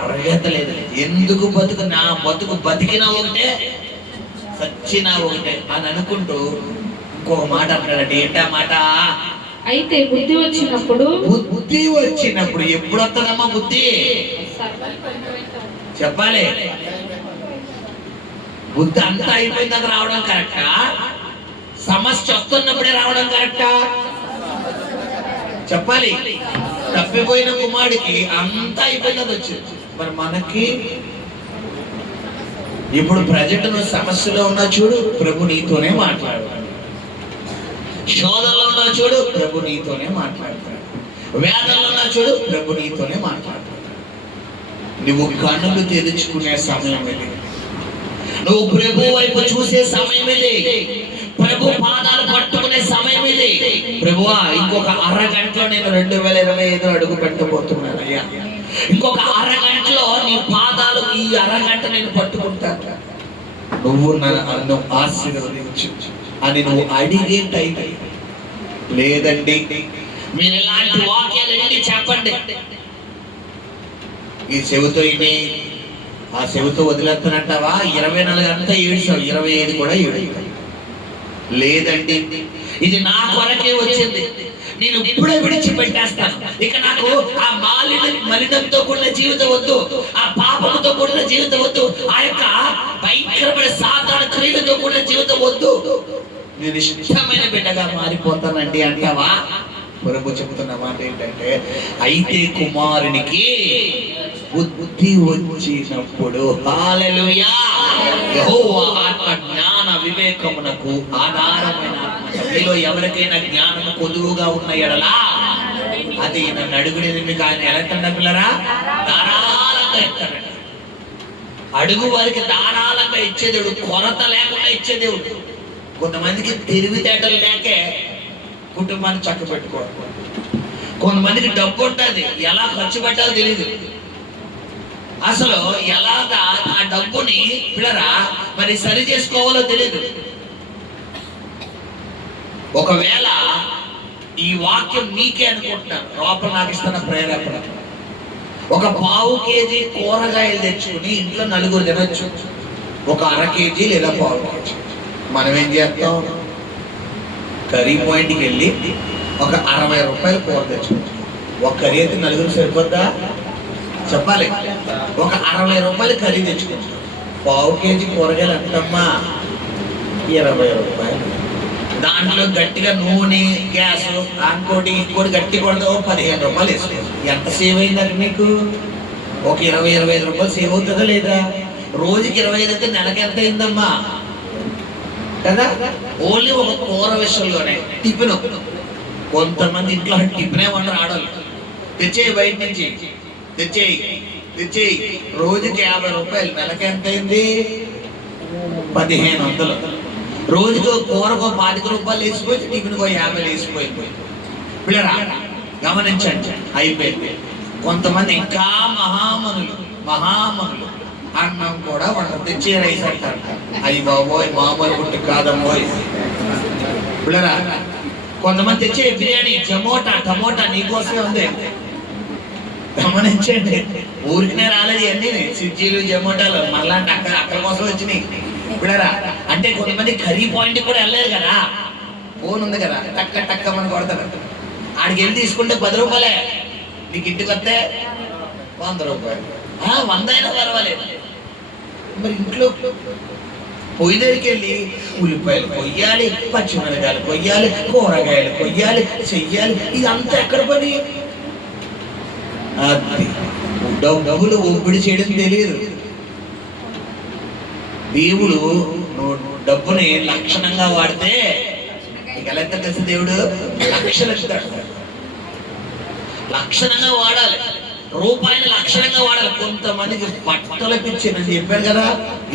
అర్హత లేదు. ఎందుకు బతుకు, నా బతుకు బతికినా ఒకటే, సచ్చినా ఒకటే అని అనుకుంటూ ఇంకొక మాట అంటాడంటే. ఏంటా మాట? అయితే బుద్ధి వచ్చినప్పుడు, బుద్ధి వచ్చినప్పుడు ఎప్పుడు వస్తుందమ్మా బుద్ధి? చెప్పాలి. బుద్ధి అంతా అయిపోయింది అది రావడం కరెక్టా? సమస్య వస్తున్నప్పుడే రావడం కరెక్టా? చెప్పాలి. తప్పిపోయిన కుమారుడికి అంతా అయిపోయింది అది వచ్చింది. మరి మనకి ఇప్పుడు ప్రజెంట్ నువ్వు సమస్యలో ఉన్నా చూడు, ప్రభు నీతోనే మాట్లాడతాడు. శోధనలో ఉన్నా చూడు, ప్రభు నీతోనే మాట్లాడతాడు. వేదనలో ఉన్నా చూడు, ప్రభు నీతోనే మాట్లాడతాడు. నువ్వు కన్నులు తెరుచుకునే సమయం ఇది. నువ్వు ప్రభు వైపు చూసే సమయం ఇది. ప్రభు పాదాలు పట్టుకునే సమయం ఇది. ప్రభువా, ఇంకొక అరగంటలో నేను 2025 అడుగు పెట్టబోతున్నాను అయ్యా. ఇంకొక అరగంటలో నీ పాదాలు, ఈ అరగంట నేను పట్టుకుంటాను, నువ్వు నన్ను ఆశీర్వదించు అని నువ్వు అడిగే టైం. లేదండి, మీరు ఇలాంటి వాక్యాలు ఎన్ని చెప్పండి, ఈ చెవితో ఇని ఆ చెవితో వదిలేస్తానంటావా? 24 అంతా ఏడుస్తావు, 25 కూడా ఏడుస్తావు. లేదండి, ఇది నా కొరకే వచ్చింది, నేను ఇప్పుడే విడిచిపెట్టేస్తాను. ఇక నాకు ఆ మలినంతో కూడిన జీవితం వద్దు, ఆ పాపంతో కూడిన జీవితం వద్దు, ఆ యొక్క భయంకరమైన సాతాను క్రియలతో కూడిన జీవితం వద్దు, నేను ఇష్టమైన బిడ్డగా మారిపోతానండి అంటావా? ప్రభు చెబుతున్న మాట ఏంటంటే, అయితే కుమారునికి బుద్ధి వచ్చినప్పుడు, హల్లెలూయా, యెహోవా ఆత్మ జ్ఞాన వివేకమునకు ఆధారమైన ఆత్మ. మీలో ఎవరికైనా జ్ఞానము కొదువుగా ఉన్న ఎడలా అది నన్ను అడుగుడేది మీకు ఆయన ఎలా ఇస్తాడు పిల్లరా? ధారాళంగా ఇస్తాడండి. అడుగు వారికి ధారాళంగా ఇచ్చే దేవుడు, కొరత లేకుండా ఇచ్చే దేవుడు. కొంతమందికి తెలివితేటలు లేకే కుటుంబాన్ని చక్కబెట్టుకోవాలి. కొంతమందికి డబ్బు ఉంటుంది, ఎలా ఖర్చు పెట్టాలో తెలియదు. అసలు ఎలాగా ఆ డబ్బుని పిల్లరా మరి సరి చేసుకోవాలో తెలియదు. ఒకవేళ ఈ వాక్యం నీకే అనుకుంటున్నాను, లోపల నాకు ఇస్తున్న ప్రేరేపణ. ఒక పావు కేజీ కూరగాయలు తెచ్చుకుని ఇంట్లో నలుగురు తినొచ్చు, ఒక అర కేజీ లేదా పావు కేజీ. మనం ఏం చేస్తాం? కర్రీ పాయింట్కి వెళ్ళి ఒక 60 రూపాయలు కూర తెచ్చుకుంటాం. ఒక కర్రీ అయితే నలుగురు సరిపోద్దా? చెప్పాలి. ఒక 60 రూపాయలు కర్రీ తెచ్చుకుంటాం. పావు కేజీ కూరగాయలు అంటమ్మా 20 రూపాయలు. దాంట్లో గట్టిగా నూనె, గ్యాస్, ఇంకోటి గట్టి కొడతా 15 రూపాయలు వేసుకో. ఎంత సేవ్ అయిందండి మీకు? ఒక 20-25 రూపాయలు సేవ్ అవుతుందా లేదా? రోజుకి 25 అయితే నెలకి ఎంత అయిందమ్మా కదా? ఓన్లీ ఒక కూర విషయంలోనే. టిఫిన్, కొంతమంది ఇంట్లో టిఫినే వండరు ఆడవాళ్ళు. తెచ్చేయి బయట నుంచి, తెచ్చేయి. రోజుకి 50 రూపాయలు, నెలకి ఎంత అయింది? 1500. రోజుకు కూరకు 25 రూపాయలు వేసిపోయి, టిఫిన్కో 50 వేసిపోయింది. పిల్లరా గమనించండి, అయిపోయింది. కొంతమంది ఇంకా మహామనులు అన్నం కూడా వంట తెచ్చే రైస్ అంటారు. అయ్యి బాబోయ్, మామూలు గుట్టు కాదమ్మోయ్. పిల్లరా కొంతమంది తెచ్చే బిర్యానీ టమోటా నీకోసమే ఉంది. గమనించండి, ఊరికినే రాలేదు అన్ని స్విగ్గీలు జొమాటోలు, మళ్ళా అక్కడ కోసం వచ్చినాయి. పిల్లరా అంటే కొంతమంది కర్రీ పాయింట్ కూడా వెళ్ళలేదు కదా, ఫోన్ ఉంది కదా, టక్క మనం కొడతారు. ఆడికి వెళ్ళి తీసుకుంటే 10 రూపాయలే, నీకు ఇంటికి వస్తే 100 రూపాయలు. 100 అయినా పర్వాలేదు. మరి ఇంట్లో పొయ్యి దగ్గరికి వెళ్ళి ఉల్లిపాయలు కొయ్యాలి, పచ్చిమిరకాయలు కొయ్యాలి, కూరగాయలు కొయ్యాలి, చెయ్యాలి. ఇదంతా ఎక్కడ పని? అది డబ్బులు ఒప్పిడి చేయడం తెలియదు. దేవుడు నువ్వు డబ్బుని లక్షణంగా వాడితే నీకు ఎలా ఎంత తెలుసు? దేవుడు లక్షలు ఇస్తాడు. లక్షణంగా వాడాలి, రూపాయలు లక్షణంగా వాడాలి. కొంతమందికి బట్టలు పిచ్చి, నేను చెప్పాను కదా,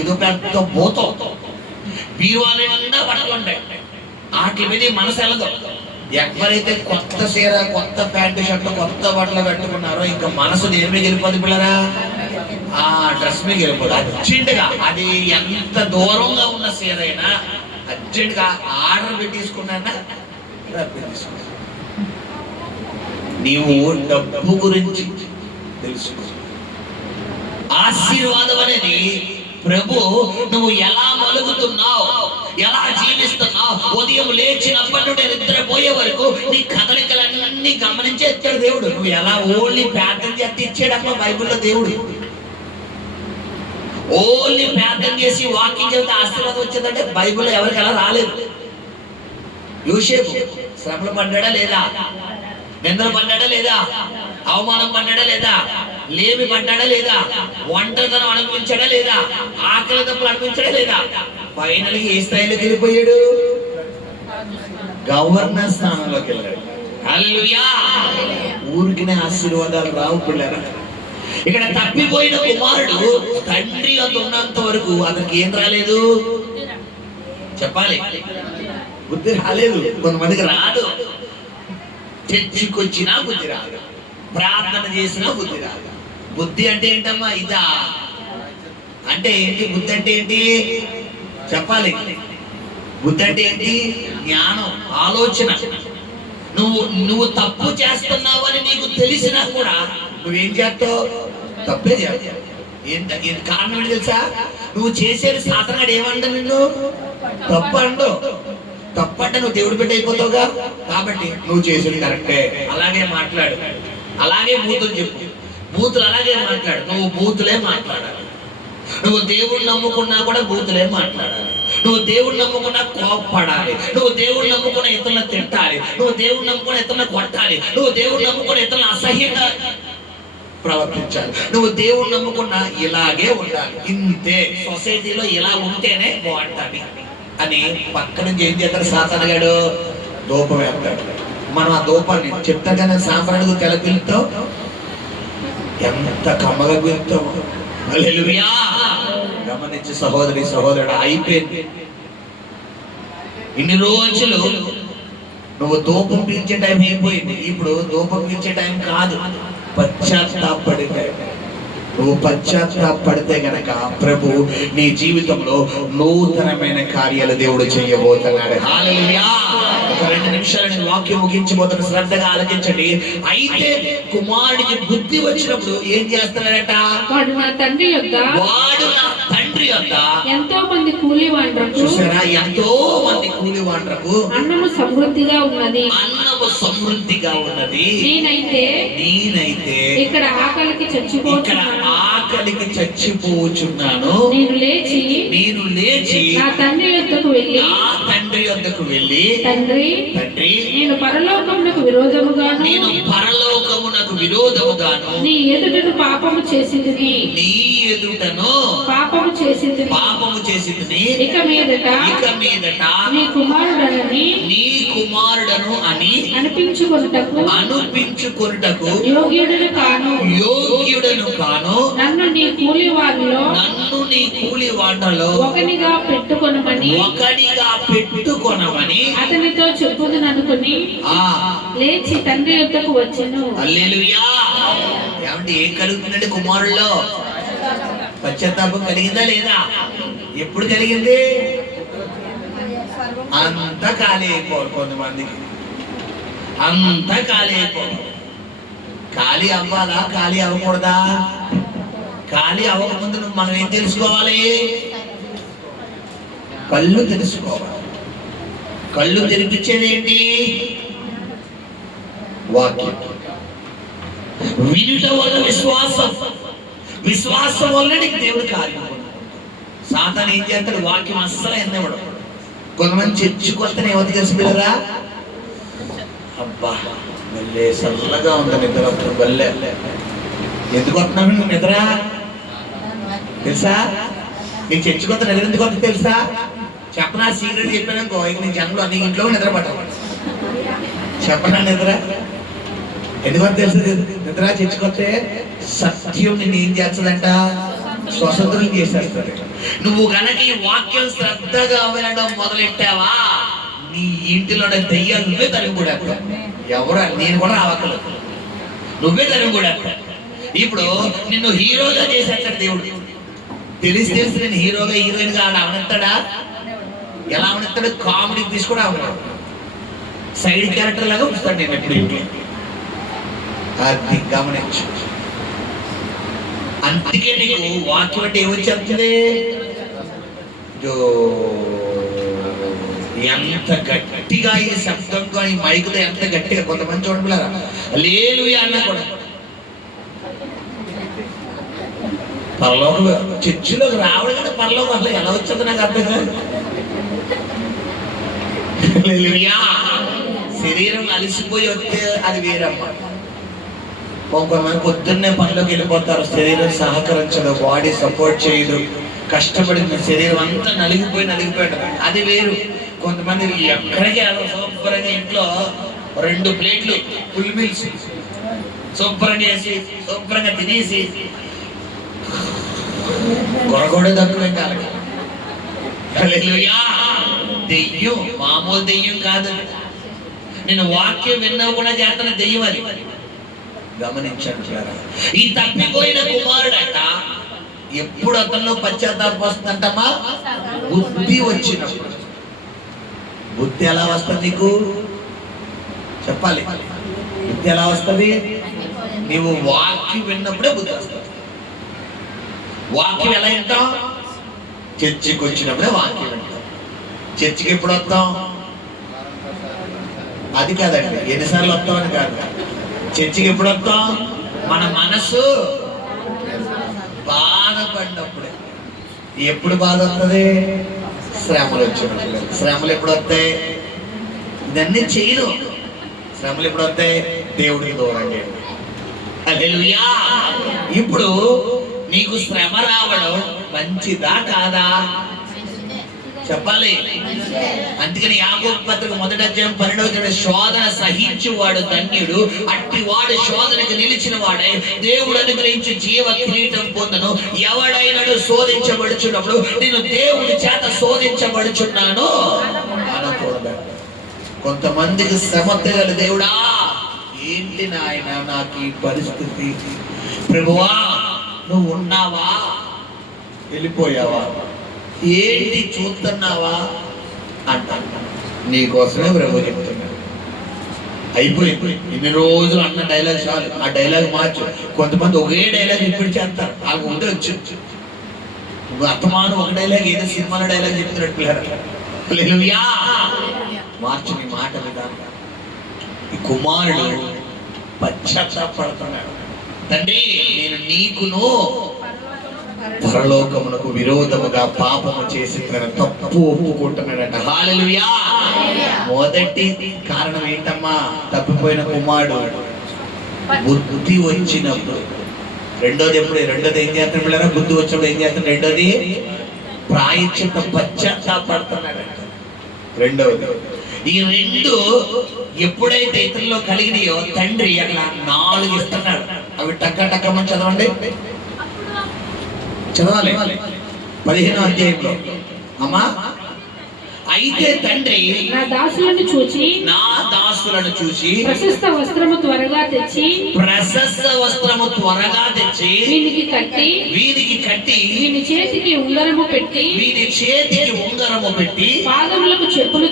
ఇదో పెద్ద భూతం. బీరువాల నిండా బట్టలు ఉంటాయి, వాటి మీద మనసు వెళ్ళదు. ఎవరైతే కొత్త చీర, కొత్త ప్యాంటు షర్ట్, కొత్త బట్టలు కట్టుకున్నారో ఇంకా మనసు దేని మీద వెళ్ళిపోతుంది పిల్లరా? ఆ డ్రెస్ మీద వెళ్ళిపోతుంది అర్జెంటుగా. అది ఎంత దూరంగా ఉన్న చీర అయినా అర్జెంటుగా ఆర్డర్ పెట్టేసుకున్నా రప్పించుకున్నా. నీవు డబ్బు గురించి తెలుసుకో. ఆశీర్వాదం అనేది ప్రభు నువ్వు ఎలా మలుగుతున్నావు, ఎలా జీవిస్తున్నావు, ఉదయం లేచినప్పటి నుండి నిద్రపోయే వరకు నీ కదలికలన్నీ గమనించి ఇచ్చాడు దేవుడు. నువ్వు ఎలా ఓన్లీ ప్రార్థన చేస్తే ఇచ్చాడమ్మా బైబిల్లో దేవుడు. ఓన్లీ ప్రార్థన చేసి వాకింగ్ చేస్తే ఆశీర్వాదం వచ్చేదంటే బైబిల్లో ఎవరికి ఎలా రాలేదు. యోసేపు శ్రమలు పడ్డాడా లేదా? నిందలు పడ్డాడా లేదా? అవమానం పడ్డాడా లేదా? లేమి పడ్డాడా లేదా? ఒంటరితనం అనుభవించాడా లేదా? ఆకలి తప్పులు అనుభవించాడా లేదా? ఫైనల్ ఏ స్థాయిలోకి వెళ్ళిపోయాడు? గవర్నర్ స్థానంలోకి వెళ్ళాడు. హల్లెలూయా. ఊరికినే ఆశీర్వాదాలు రావు పిల్లరా. ఇక్కడ తప్పిపోయిన కుమారుడు తండ్రి అంత ఉన్నంత వరకు అతనికి ఏం రాలేదు? చెప్పాలి, బుద్ధి రాలేదు. కొంతమందికి రాదు. చర్చికొచ్చినా బుద్ధి రాదు, ప్రార్థన చేసినా బుద్ధి రాదు. బుద్ధి అంటే ఏంటమ్మా? ఇదా అంటే ఏంటి? బుద్ధి అంటే ఏంటి? చెప్పాలి. బుద్ధి అంటే ఏంటి? జ్ఞానం, ఆలోచన. నువ్వు తప్పు చేస్తున్నావని నీకు తెలిసినా కూడా నువ్వేం చేస్తావు? తప్పే చేస్తావు. ఏంటి కారణం ఏంటి తెలుసా? నువ్వు చేసేది సాధనగా ఏమంటా? నిన్ను తప్పంటే నువ్వు దేవుడు బిడ్డ అయిపోతావుగా. కాబట్టి నువ్వు చేసేది కరెక్టే. అలాగే మాట్లాడు, అలాగే బూతులు చెప్పు, బూతులు అలాగే మాట్లాడు. నువ్వు బూతులే మాట్లాడాలి. నువ్వు దేవుడిని నమ్ముకున్నా కూడా బూతులే మాట్లాడాలి. నువ్వు దేవుడిని నమ్ముకున్నా కోప్పడాలి. నువ్వు దేవుడిని నమ్ముకున్న ఇతరులను తిట్టాలి. నువ్వు దేవుడిని నమ్ముకున్న ఇతరులను కొట్టాలి. నువ్వు దేవుడిని నమ్ముకున్న ఇతరులను అసహ్యంగా ప్రవర్తించాలి. నువ్వు దేవుడిని నమ్ముకున్నా ఇలాగే ఉండాలి. ఇంతే, సొసైటీలో ఇలా ఉంటేనే బాగుంటుంది అని పక్క నుంచి ఏం చేస్తాడు? సాతానుగాడు ధూపం వేస్తాడు. మనం ఆ దూపాన్ని చెప్తాగానే సాంబ్రాణికి తెలపిలుతాం, ఎంత కమ్మగా పిలుతాం. హల్లెలూయా. గమనించి సహోదరి సహోదరుడు, అయిపోయింది. ఇన్ని రోజులు నువ్వు ధూపం పీల్చే టైం అయిపోయింది. ఇప్పుడు ధూపం పీల్చే టైం కాదు, పశ్చాత్తాపడే టైం. నువ్వు పశ్చాత్తాపడితే గనక ప్రభు నీ జీవితంలో నూతనమైన కార్యాలు దేవుడు చేయబోతున్నాడు. హల్లెలూయా. ఒక 2 నిమిషాలు నేను వాక్యం ముగించబోతున్న, శ్రద్ధగా ఆలకించండి. అయితే కుమారుడికి బుద్ధి వచ్చినప్పుడు ఏం చేస్తున్నాడట? వాడు నా తండ్రి యొద్ద ఎంతో మంది కూలి వాండ్రకు, చూసారా, ఎంతో మంది కూలి వాండ్రకు అన్నము సమృద్ధిగా ఉన్నది, అన్నము సమృద్ధిగా ఉన్నది. నేనైతే ఇక్కడ ఆకలికి చచ్చిపోచున్నాను. నేను లేచి నా తండ్రి యొద్దకు వెళ్ళి తండ్రి, నేను పరలోకమునకు విరోధముగాను నీ ఎదుటను పాపము చేసింది, పాపము చేసింది. ఇక మీదట నీ కుమారుడను అని అనిపించుకొనుటకు యోగ్యుడను కాను. నన్ను నీ కూలి వారిలో ఒకనిగా పెట్టుకొనమని అతనితో చెప్పుదుననుకుని లేచి తండ్రి యొద్దకు వచ్చెను. హల్లెలూయా. ఏమంటే ఏం కలుగుతుందండి కుమారుల్లో? పశ్చాత్తాపం కలిగిందా లేదా? ఎప్పుడు కలిగింది? అంతా ఖాళీ అయిపోవాలి. కొంతమందికి అంతా ఖాళీ అయిపోవాలి. ఖాళీ అవ్వాలా, ఖాళీ అవ్వకూడదా? ఖాళీ అవ్వకముందు మనం ఏం తెలుసుకోవాలి? కళ్ళు తెలుసుకోవాలి. కళ్ళు తెరిపించేది ఏంటి? వాక్యం. వినుట వల్ల విశ్వాసం వల్ల నీకు దేవుడు కార్యం. సాతాను ఏం చేస్తాడు? వాక్యం అస్సలు ఎన్నవడం. కొంతమంది చర్చికొస్తేనే ఎవరికి తెలిసి పిల్లరా, అబ్బా మళ్ళీ చల్లగా ఉంది నిద్ర, వల్లే ఎందుకు వస్తున్నావు నువ్వు నిద్ర తెలుసా? నీకు చర్చికొత్త నిద్ర ఎందుకు వస్తుంది తెలుసా? చెప్పనా సీక్రెట్ చెప్పానుకో, ఇక నీ జన్మలో నీ ఇంట్లో నిద్ర పట్టవు. చెప్పనా నిద్ర ఎందుకు తెలుసు? నిద్ర చర్చికొస్తే సత్యం నిన్ను ఏం చేస్తుందంట? స్వతంత్రం చేసేస్తుంది. నువ్వు గనక ఈ వాక్యం శ్రద్ధగా వినడం మొదలెట్టావా, నీ ఇంటిలో దెయ్యాలు నువ్వే తరిగి కూడా ఎవరు, నేను కూడా రావట్లేదు, నువ్వే తరిగి కూడా. ఇప్పుడు నిన్ను హీరోగా చేసేస్తాడు దేవుడు. తెలిసి నేను హీరోగా హీరోయిన్ గా అవనెత్తాడా? ఎలా అవనెత్తాడు? కామెడీ తీసుకుని అవనాడు, సైడ్ క్యారెక్టర్ లాగా వస్తాడు. నేను ఎప్పుడు ఇంట్లో అది గమనించు. అందుకే నీకు వాక్యం అంటే ఏమొచ్చేస్తుంది? ఎంత గట్టిగా ఈ శబ్దంతో ఈ మైకుతో ఎంత గట్టిగా, కొంతమంది చూడలేరా హల్లెలూయా అన్నా కూడా పరలోకం చర్చిలోకి రావడం కదా. పరలోకం అసలు ఎలా వచ్చింది నాకు అర్థం కాదు. హల్లెలూయా. శరీరం అలసిపోయి వస్తే అది వేరమ్మా. కొంతమంది పొద్దున్నే పనిలోకి వెళ్ళిపోతారు, శరీరం సహకరించదు, బాడీ సపోర్ట్ చేయదు, కష్టపడింది, శరీరం అంతా నలిగిపోయాడు, అది వేరు. కొంతమంది ఎక్కడికి శుభ్రంగా ఇంట్లో 2 ప్లేట్లు ఫుల్ మీల్స్ శుభ్రంగా వేసి శుభ్రంగా తినేసి కొరగొడే తక్కువే కాలకి. హల్లెలూయా. దెయ్యం మామూలు దెయ్యం కాదు. నేను వాక్యం విన్నావు కూడా చేస్తున్న దెయ్యం అది. గమనించండి. ఈ తప్పిపోయిన కుమారుడట ఎప్పుడు అతనిలో పశ్చాత్తాపం వస్తుందంటమ్మా? బుద్ధి వచ్చినప్పుడు. బుద్ధి ఎలా వస్తుంది నీకు? చెప్పాలి. బుద్ధి ఎలా వస్తుంది? నీవు వాక్యం విన్నప్పుడే బుద్ధి వస్తుంది. వాక్యం ఎలా వింటాం? చర్చికి వచ్చినప్పుడే వాక్యం వింటాం. చర్చికి ఎప్పుడు వస్తాం? అది కాదండి, ఎన్నిసార్లు వస్తామని కాదు. చర్చికి ఎప్పుడు వస్తాం? మన మనసు బాధపడినప్పుడే. ఎప్పుడు బాధ వస్తుంది? శ్రమలు వచ్చినప్పుడు. శ్రమలు ఎప్పుడు వస్తాయి? ఇదన్నీ చేయను. శ్రమలు ఎప్పుడు వస్తాయి? దేవుడికి దూరం చేయండి. హల్లెలూయా. ఇప్పుడు నీకు శ్రమ రావడం మంచిదా కాదా? చెప్పాలి. అందుకని యాకోబు పత్రిక 1వ అధ్యాయం 12వ వచనం, శోధన సహించువాడు ధన్యుడు, అట్టి వాడు శోధనకు నిలిచిన వాడే దేవుడు అనుగ్రహించి జీవ కిరీటం పొందును. ఎవడైనాడు శోధించబడుచున్నప్పుడు నేను దేవుడి చేత శోధించబడుచున్నాను అనకూడదు. కొంతమందికి శ్రమ తెగలు, దేవుడా ఏంటి నాయన నాకు ఈ పరిస్థితి, ప్రభువా నువ్వు ఉన్నావా, వెళ్ళిపోయావా, ఏంటి చూస్తున్నావా అంట. నీకోసమే ప్రభు చెప్తున్నాడు. అయిపోయింది, ఇన్ని రోజులు అన్న డైలాగ్ చాలు, ఆ డైలాగ్ మార్చు. కొంతమంది ఒకే డైలాగ్ ఇప్పుడు చేస్తారు, వాళ్ళకు ఉంటే వచ్చు. అత్తమాను ఒక డైలాగ్ ఏదో సినిమాలో డైలాగ్ చెప్తున్నట్టు హల్లెలూయా. మార్చు నీ మాట విధానం. ఈ కుమారుడు పశ్చాత్తాపడుతున్నాడు. తండ్రి నేను నీకును పరలోకమునకు విరోధముగా పాపము చేసి తన తప్పు ఒప్పుకుంటున్నాడంట. హల్లెలూయా. మొదటి కారణం ఏంటమ్మా? తప్పిపోయిన కుమారుడు బుద్ధి వచ్చినప్పుడు. రెండోది ఎప్పుడు? రెండోది ఏం చేస్తాడు పిల్లరా? బుద్ధి వచ్చినప్పుడు ఏం చేస్తాడు? రెండోది ప్రాయశ్చిత్త పశ్చాత్తాపడుతున్నాడంట. రెండవది ఈ రెండు ఎప్పుడైతే ఇతరులో కలిగినాయో తండ్రి అట్లా 4 ఇస్తున్నాడు. అవి టక్కమని చదవండి, చదవాలి. 15వ అధ్యాయంలో అమ్మా, అయితే తండ్రి నా దాసులను చూచి ప్రశస్త వస్త్రము త్వరగా తెచ్చి వీనికి కట్టి వీని చేతికి ఉంగరము పెట్టి పాదములకు చెప్పులు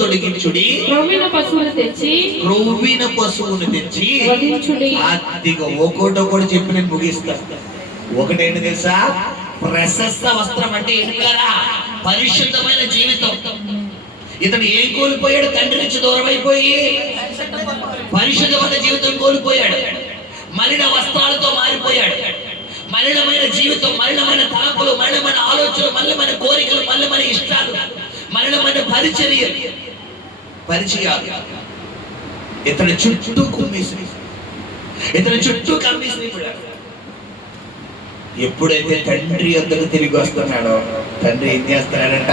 తొడిగించుడి, క్రొవ్విన పశువును తెచ్చి వధించుడి. అదిగో ఒకటి చెప్పి నేను ముగిస్తాను. ఒకటేంటి తెలుసా? ప్రశస్త వస్త్రం అంటే ఏంటిరా? పరిశుద్ధమైన జీవితం. ఇతను ఏం కోల్పోయాడు? తండ్రి నుంచి దూరం అయిపోయి పరిశుద్ధమైన జీవితం కోల్పోయాడు. మలిన వస్త్రాలతో మారిపోయాడు. మలినమైన జీవితం, మలినమైన తలంపులు, మలినమైన ఆలోచనలు, మలినమైన కోరికలు, మలినమైన ఇష్టాలు, మలినమైన పరిచర్యలు. ఇతని చుట్టూ కమ్మేసి ఎప్పుడైతే తండ్రి వద్దకు తిరిగి వస్తున్నాడో తండ్రి ఏం చేస్తున్నాడంట?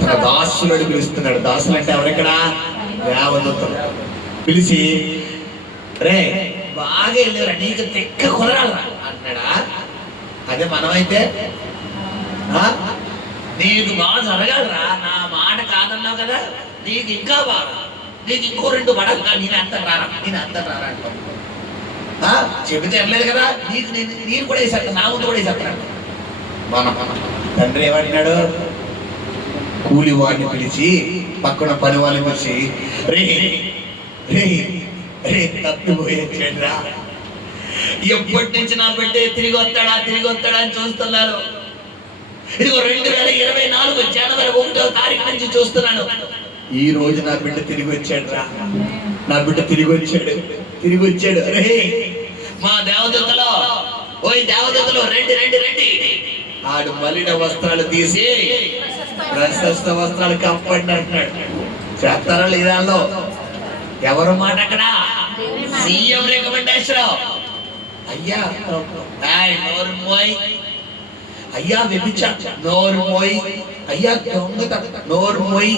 తన దాసులను పిలుస్తున్నాడు. దాసులు అంటే ఎవరిక్కడ? దేవదూతలు పిలిచి, రే బాగా వెళ్ళారా, నీకు తెక్క కుదరాలరా అన్నాడా? అదే మనమైతే నీకు బాగా జరగాలరా, నా మాట కాదన్నావు కదా, నీకు ఇంకా బాగా, నీకు ఇంకో 2 పడక, నేను అంత రారా అంటాం. చెబితే వెళ్ళలేదు కదా, నేను కూడా వేసేస్తాను, నా ముందు కూడా వేసేస్తాను. మన తండ్రి ఏమంటున్నాడు? కూలి వాడిని పిలిచి, పక్కన పని వాళ్ళని పిలిచి, రే రే రే తప్పిపోయేరా, ఎప్పటి నుంచి నా బిడ్డ తిరిగి వస్తాడా అని చూస్తున్నాను. ఇదిగో 2024 జనవరి 1వ తారీఖు నుంచి చూస్తున్నాను. ఈ రోజు నా బిడ్డ తిరిగి వచ్చాడు రా, నా బిడ్డ తిరిగి వచ్చాడు. అరే మా దేవదూతలో, ఓయ్ దేవదూతలో రండి. ఆడు మలిన వస్త్రాలు తీసి ప్రశస్త వస్త్రాలు కప్పండి అంటున్నాడు. చేస్తారా లేదా? ఎవరు మాట అక్కడ? CM recommendation. అయ్యా నోరు మోయ్, అయ్యా వ్యభిచారం నోరు మోయ్, అయ్యా దొంగత నోరు మోయ్,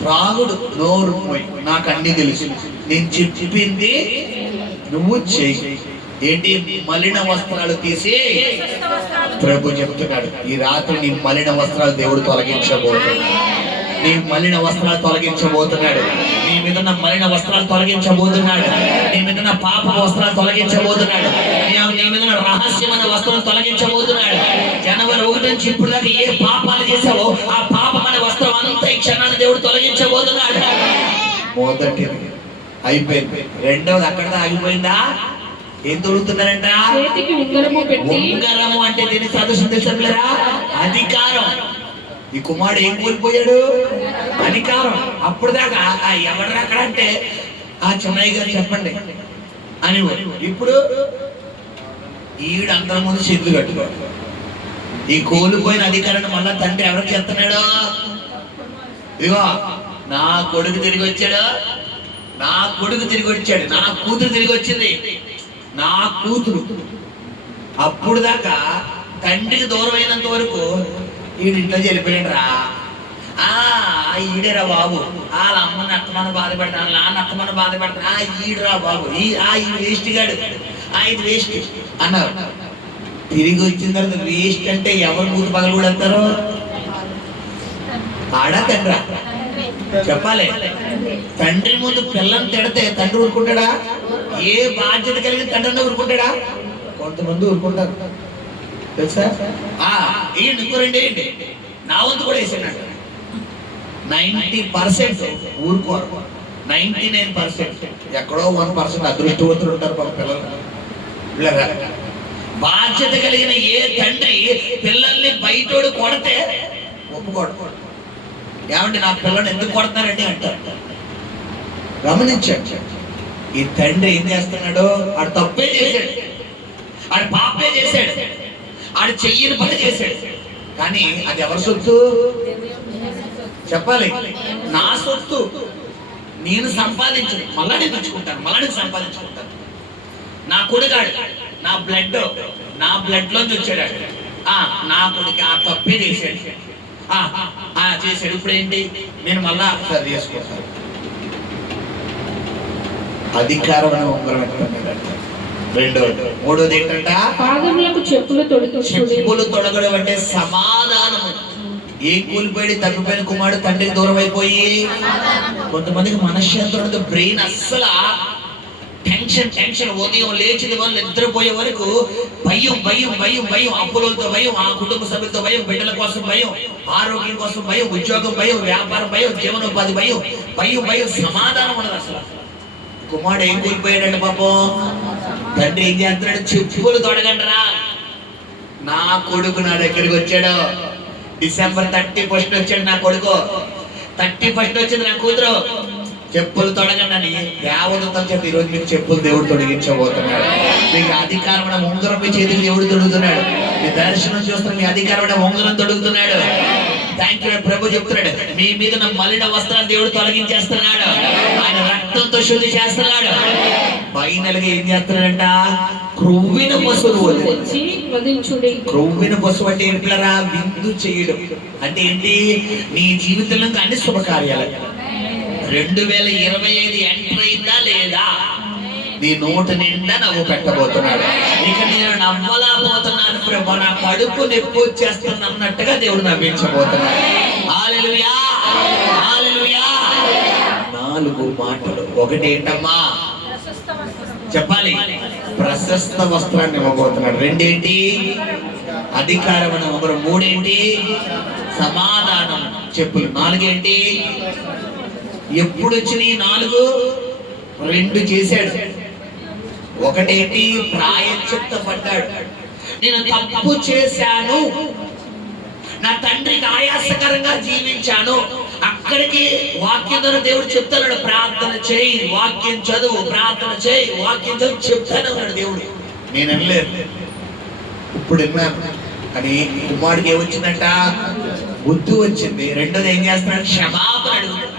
త్రాగుడు నోరు మోయ్. నాకు అన్ని తెలుసు, నేను చెప్పింది నువ్వు చెయ్యి. ఏంటి? మలిన వస్త్రాలు తీసి ప్రభు చెప్తున్నాడు, ఈ రాత్రి నీ మలిన వస్త్రాలు దేవుడు తొలగించబోతున్నాడు. నీ మలిన వస్త్రాలు తొలగించబోతున్నాడు. నీ మీద ఉన్న మలిన వస్త్రాలు తొలగించబోతున్నాడు. నీ మీద ఉన్న పాప వస్త్రాలు తొలగించబోతున్నాడు. నీ మీద ఉన్న రహస్యమైన వస్త్రాలు తొలగించబోతున్నాడు. జనవరి 1 నుంచి ఇప్పుడు దాకా ఏ పాపాలు చేసావో ఆ పాపమైన వస్త్రం అంతా ఈ క్షణాన్ని దేవుడు తొలగించబోతున్నాడు. మొదటిది అయిపోయింది. రెండవది అక్కడ ఆగిపోయిందా? ఏం తొలుగుతున్నారంట? ఉంగరము అంటే దీని సదస్సురా అధికారం. ఈ కుమారుడు ఏం కోల్పోయాడు? అధికారం. అప్పుడు దాకా ఎవరు అక్కడ అంటే ఆ చెన్నయ్య గారు చెప్పండి అని. ఇప్పుడు ఈవిడ అందరి ముందు చేతులు కట్టుకోడు. ఈ కోల్పోయిన అధికారాన్ని మళ్ళా తండ్రి ఎవరికి చెప్తున్నాడు? ఇగో నా కొడుకు తిరిగి వచ్చాడు, నా కూతురు తిరిగి వచ్చింది, నా కూతురు. అప్పుడు దాకా తండ్రికి దూరం అయినంత వరకు ఈడింట్లో వెళ్ళిపోయాడు రా, ఈడేరా బాబు, వాళ్ళ అమ్మని అత్తమని బాధపడతాను, వాళ్ళ నాన్న అత్తమని బాధపడతాను, ఈడురా బాబు, ఈ వేస్ట్ గాడు, ఇది వేస్ట్ అన్నారు. తిరిగి వచ్చిన తర్వాత వేస్ట్ అంటే ఎవరు మూతి పగలు కూడా వెళ్తారు? ఆడా తండ్రా? చెప్పాలి. తండ్రి ముందు పిల్లని తిడితే తండ్రి ఊరుకుంటాడా? ఏ బాధ్యత కలిగిన తండ్రిని ఊరుకుంటాడా? కొంతమంది ఊరుకుంటారు తెలుసా? ఇంకోరండి ఏంటి, నా వంతు కూడా వేసాడు. 90% ఊరుకోరు, 99% ఎక్కడో 1% అదృష్టవంతులు ఉంటారు పాప పిల్లలు. బాధ్యత కలిగిన ఏ తండ్రి పిల్లల్ని బయటోడు కొడితే ఒప్పుకోడు. ఏమంటే నా పిల్లల్ని ఎందుకు కొడతారండి అంటారు. గమనించాడు. ఈ తండ్రి ఏం చేస్తున్నాడు? ఆడు తప్పే చేశాడు, ఆడు పాపే చేశాడు, ఆడు చెయ్యని పని చేశాడు. కానీ అది ఎవరి సొత్తు? చెప్పాలి. నా సొత్తు, నేను సంపాదించను, మళ్ళా నేను తెచ్చుకుంటాను, మళ్ళా నేను సంపాదించుకుంటాను. నా కొడుకాడు, నా బ్లడ్ లోంచి వచ్చాడు. నా కొడుకు ఆ తప్పే చేశాడు, చేశాడు. ఇప్పుడు ఏంటి? నేను మళ్ళా సరి చేసుకుంటాను. అధికారం రెండోది. మూడోది ఏంటంట? పాదములకు చెప్పులు తొడగడం అంటే సమాధానము. ఏ కూలిపోయి తప్పిపోయిన కుమారుడు తండ్రికి దూరం అయిపోయి, కొంతమందికి మనశ్శాంతి, బ్రెయిన్ అస్సలు టెన్షన్. ఉదయం లేచిన వాళ్ళు నిద్రపోయే వరకు భయం, అప్పులతో భయం, ఆ కుటుంబ సభ్యులతో భయం, బిడ్డల కోసం భయం, ఆరోగ్యం కోసం భయం, ఉద్యోగం భయం, వ్యాపారం భయం, జీవనోపాధి భయం, సమాధానం ఉండదు అసలు. కుమారుడు ఏం కూలిపోయాడండి పాపం. తండ్రి ఏం చేస్తున్నాడు? చెప్పులు తొడగండిరా. నా కొడుకు నా దగ్గరికి వచ్చాడు. డిసెంబర్ 31 వచ్చాడు నా కొడుకు, 31 వచ్చింది నా కూతురు. చెప్పులు తొడగండి అని దేవదూతల చేత ఈరోజు మీకు చెప్పులు దేవుడు తొలగించబోతున్నాడు. మీకు అధికారమైన ఉంగరం మీ చేతికి దేవుడు తొడుగుతున్నాడు. మీ దర్శనం చూస్తున్న మీ అధికారమైన ఉంగరం తొడుగుతున్నాడు. Thank you. ప్రభు చెప్తున్నాడు, మీ మీద నా మలిన వస్త్రాన్ని దేవుడు తొలగించేస్తున్నాడు, ఆయన రక్తంతో శుద్ధి చేస్తున్నాడు. ఫైనల్గా ఏం చేస్తున్నాడంట? క్రొవ్విన పశువు. క్రొవ్విన పశువు అంటే ఏంటిరా? విందు చేయడం అంటే ఏంటి? నీ జీవితంలో అన్ని శుభకార్యాలు 2025 ఎంటర్ అయిందా లేదా? నీ నోటి నిండా నవ్వు పెట్టబోతున్నాడు. ఇక నేను నవ్వలేకపోతున్నాను ప్రభు, నా కడుపు నొప్పి వచ్చేస్తుంది అన్నట్టుగా దేవుడు నవ్వించబోతున్నాడు. హల్లెలూయా, హల్లెలూయా. 4 మాటలు. ఒకటి ఏంటమ్మా? చెప్పాలి. ప్రశస్త వస్త్రాన్ని ఇవ్వబోతున్నాడు. రెండేంటి? అధికారమైన ఒకరు. మూడేంటి? సమాధానం, చెప్పులు. 4 ఏంటి? ఎప్పుడు వచ్చినాయి 4? 2 చేశాడు. ఒకటేంటి? ప్రాయశ్చిత్త పడ్డాడు. నేను తప్పు చేశాను, నా తండ్రికి ఆయాసకరంగా జీవించాను. అక్కడికి వాక్యం ద్వారా దేవుడు చెప్తాడు, ప్రార్థన చేయి, వాక్యం చదువు, ప్రార్థన చేయి, వాక్యం చదువు చెప్తాను అన్నాడు దేవుడు. నేను అనలేదు, ఇప్పుడు విన్నాను. కానీ కుమారుడికి ఏమొచ్చిందంట? బుద్ధి వచ్చింది. రెండోది ఏం చేస్తున్నాడు? క్షమాపణ అడుగుతాడు.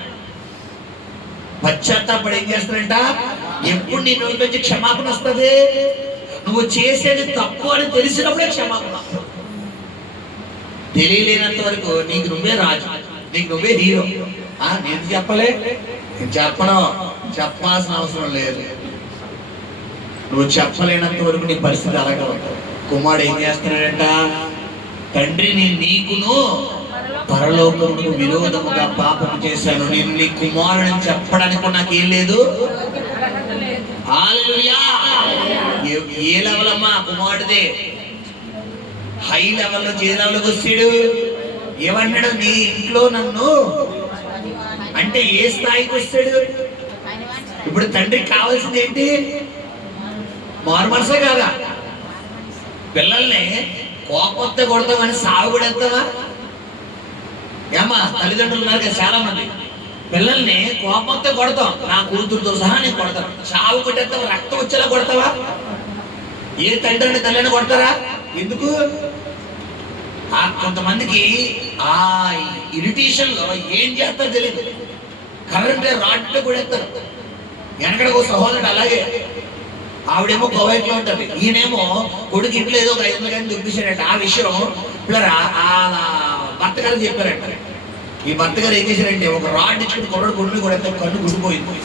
పశ్చాత్తాపడి ఏం చేస్తాడంట? ఎప్పుడు నీ నోటి నుంచి క్షమాపణ వస్తుంది? నువ్వు చేసేది తప్పు అని తెలిసినప్పుడే క్షమాపణ. తెలియలేనంత వరకు నీకు నువ్వే రాజు, నీకు నువ్వే హీరో. నేను చెప్పలే, నేను చెప్పాల్సిన అవసరం లేదు. నువ్వు చెప్పలేనంత వరకు నీ పరిస్థితి అలాగే ఉంటుంది. కుమారుడు ఏం చేస్తున్నాడంట? తండ్రిని నీకును పరలోకమునకు విరోధముగా పాపం చేశాను, నేను నీ కుమారుడిని చెప్పడానికి నాకేం లేదు. హల్లెలూయా. ఏ లెవెల్ అమ్మా కుమారుడిదే? హై లెవెల్లో. ఏ లెవెల్కి వచ్చాడు? ఏమన్నాడు? నీ ఇంట్లో నన్ను అంటే ఏ స్థాయికి వస్తాడు? ఇప్పుడు తండ్రికి కావాల్సింది ఏంటి? మారు మనసే కాదా? పిల్లల్ని కోపంతో కొడతామని సాగు కూడా ఎత్తావా? ఏమ్మా, తల్లిదండ్రులు ఉన్నారు కదా చాలా మంది, పిల్లల్ని కోపంతో కొడతాం. నా కూతురుతో సహా నేను కొడతాను. సాగు కొట్టేస్తావు, రక్తం వచ్చేలా కొడతావా? ఏ తండ్రిని తల్లిని కొడతారా? ఎందుకు? కొంతమందికి ఆ ఇరిటేషన్ లో ఏం చేస్తారో తెలియదు. కరెంట్ రాడ్తో కూడా ఎత్తారు. వెనకడకు సహోదరుడు అలాగే, ఆవిడేమో కువైట్ లో ఉంటది, ఈయనేమో కొడుకు ఇంట్లో ఏదో ఒక 500 కానీ దుబ్బిసాడట. ఆ విషయం పిల్లరా అలా భర్త గారు చెప్పారంట. ఈ భర్త గారు ఏం చేశారంటే ఒక రాడ్ ఇచ్చుకుని కొరడు కొడుకుని కూడా కన్ను గుడిపోయింది.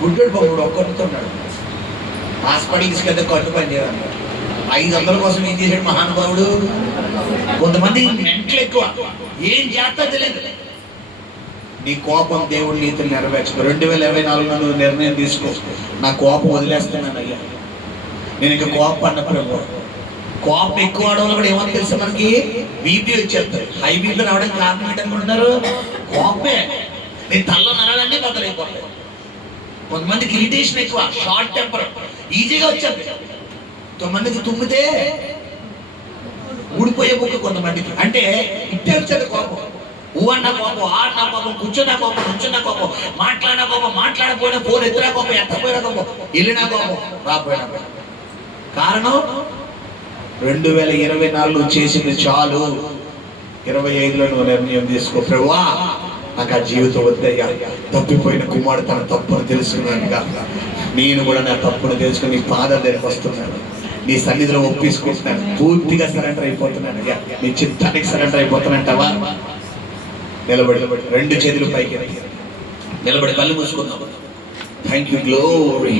గుడ్డోడు బాబుడు ఒక్కడుతున్నాడు. హాస్పిటల్ తీసుకెళ్తే కన్ను పని చేయాలన్నాడు. 500 కోసం ఏం చేశాడు మహానుభావుడు. కొంతమంది మెంటలు ఎక్కువ, ఏం చేస్తా తెలియదు. నీ కోపం దేవుడి నీతిని నెరవేర్చుకో. 2024 నువ్వు నిర్ణయం తీసుకో, నా కోపం వదిలేస్తున్నాను అయ్యా, నేను ఇంకా కోపం కోపం ఎక్కువ అవడం కూడా ఏమని తెలుసా మనకి, బీపీ వచ్చేస్తారు. హై బీపీ రావడానికి కారణం ఏంటనుకుంటున్నారు? కోపమే. నీ తల్లో నరాలన్నీ బదులైపోతాయి. కొంతమందికి ఇరిటేషన్ ఎక్కువ, షార్ట్ టెంపర్, ఈజీగా వచ్చేది. కొంతమందికి తుమ్మితే ఊడిపోయే బుక్క, కొంతమందికి అంటే ఇట్టే వచ్చేది కోపం. ఊవన్న కోపం, ఆడిన కోపం, కూర్చున్న కోపం, నుంచున్న కోపం, మాట్లాడిన కోపం, మాట్లాడకపోయినా ఫోన్ ఎత్తున కోపం, ఎత్తపోయిన కోపం, వెళ్ళిన కోపం, రాపోయిన కోపం. కారణం 2024 చేసింది చాలు. 25లో నువ్వు నిర్ణయం తీసుకో. ప్రభువా, నాకు ఆ జీవితం వద్దయ్యా. తప్పిపోయిన కుమారుడు తన తప్పును తెలుసుకున్నాడుగా, నేను కూడా నా తప్పును తెలుసుకుని నీ పాదం దగ్గరికి వస్తున్నాను, నీ సన్నిధిలో ఒప్పించుకుంటున్నాను, పూర్తిగా సరెండర్ అయిపోతున్నాను అయ్యా, నీ చిత్తానికి సరెండర్ అయిపోతున్నాంటావా? నిలబడి 2 చేతులు పైకి నిలబడి కళ్ళు మూసుకుందాం. Thank you, glory.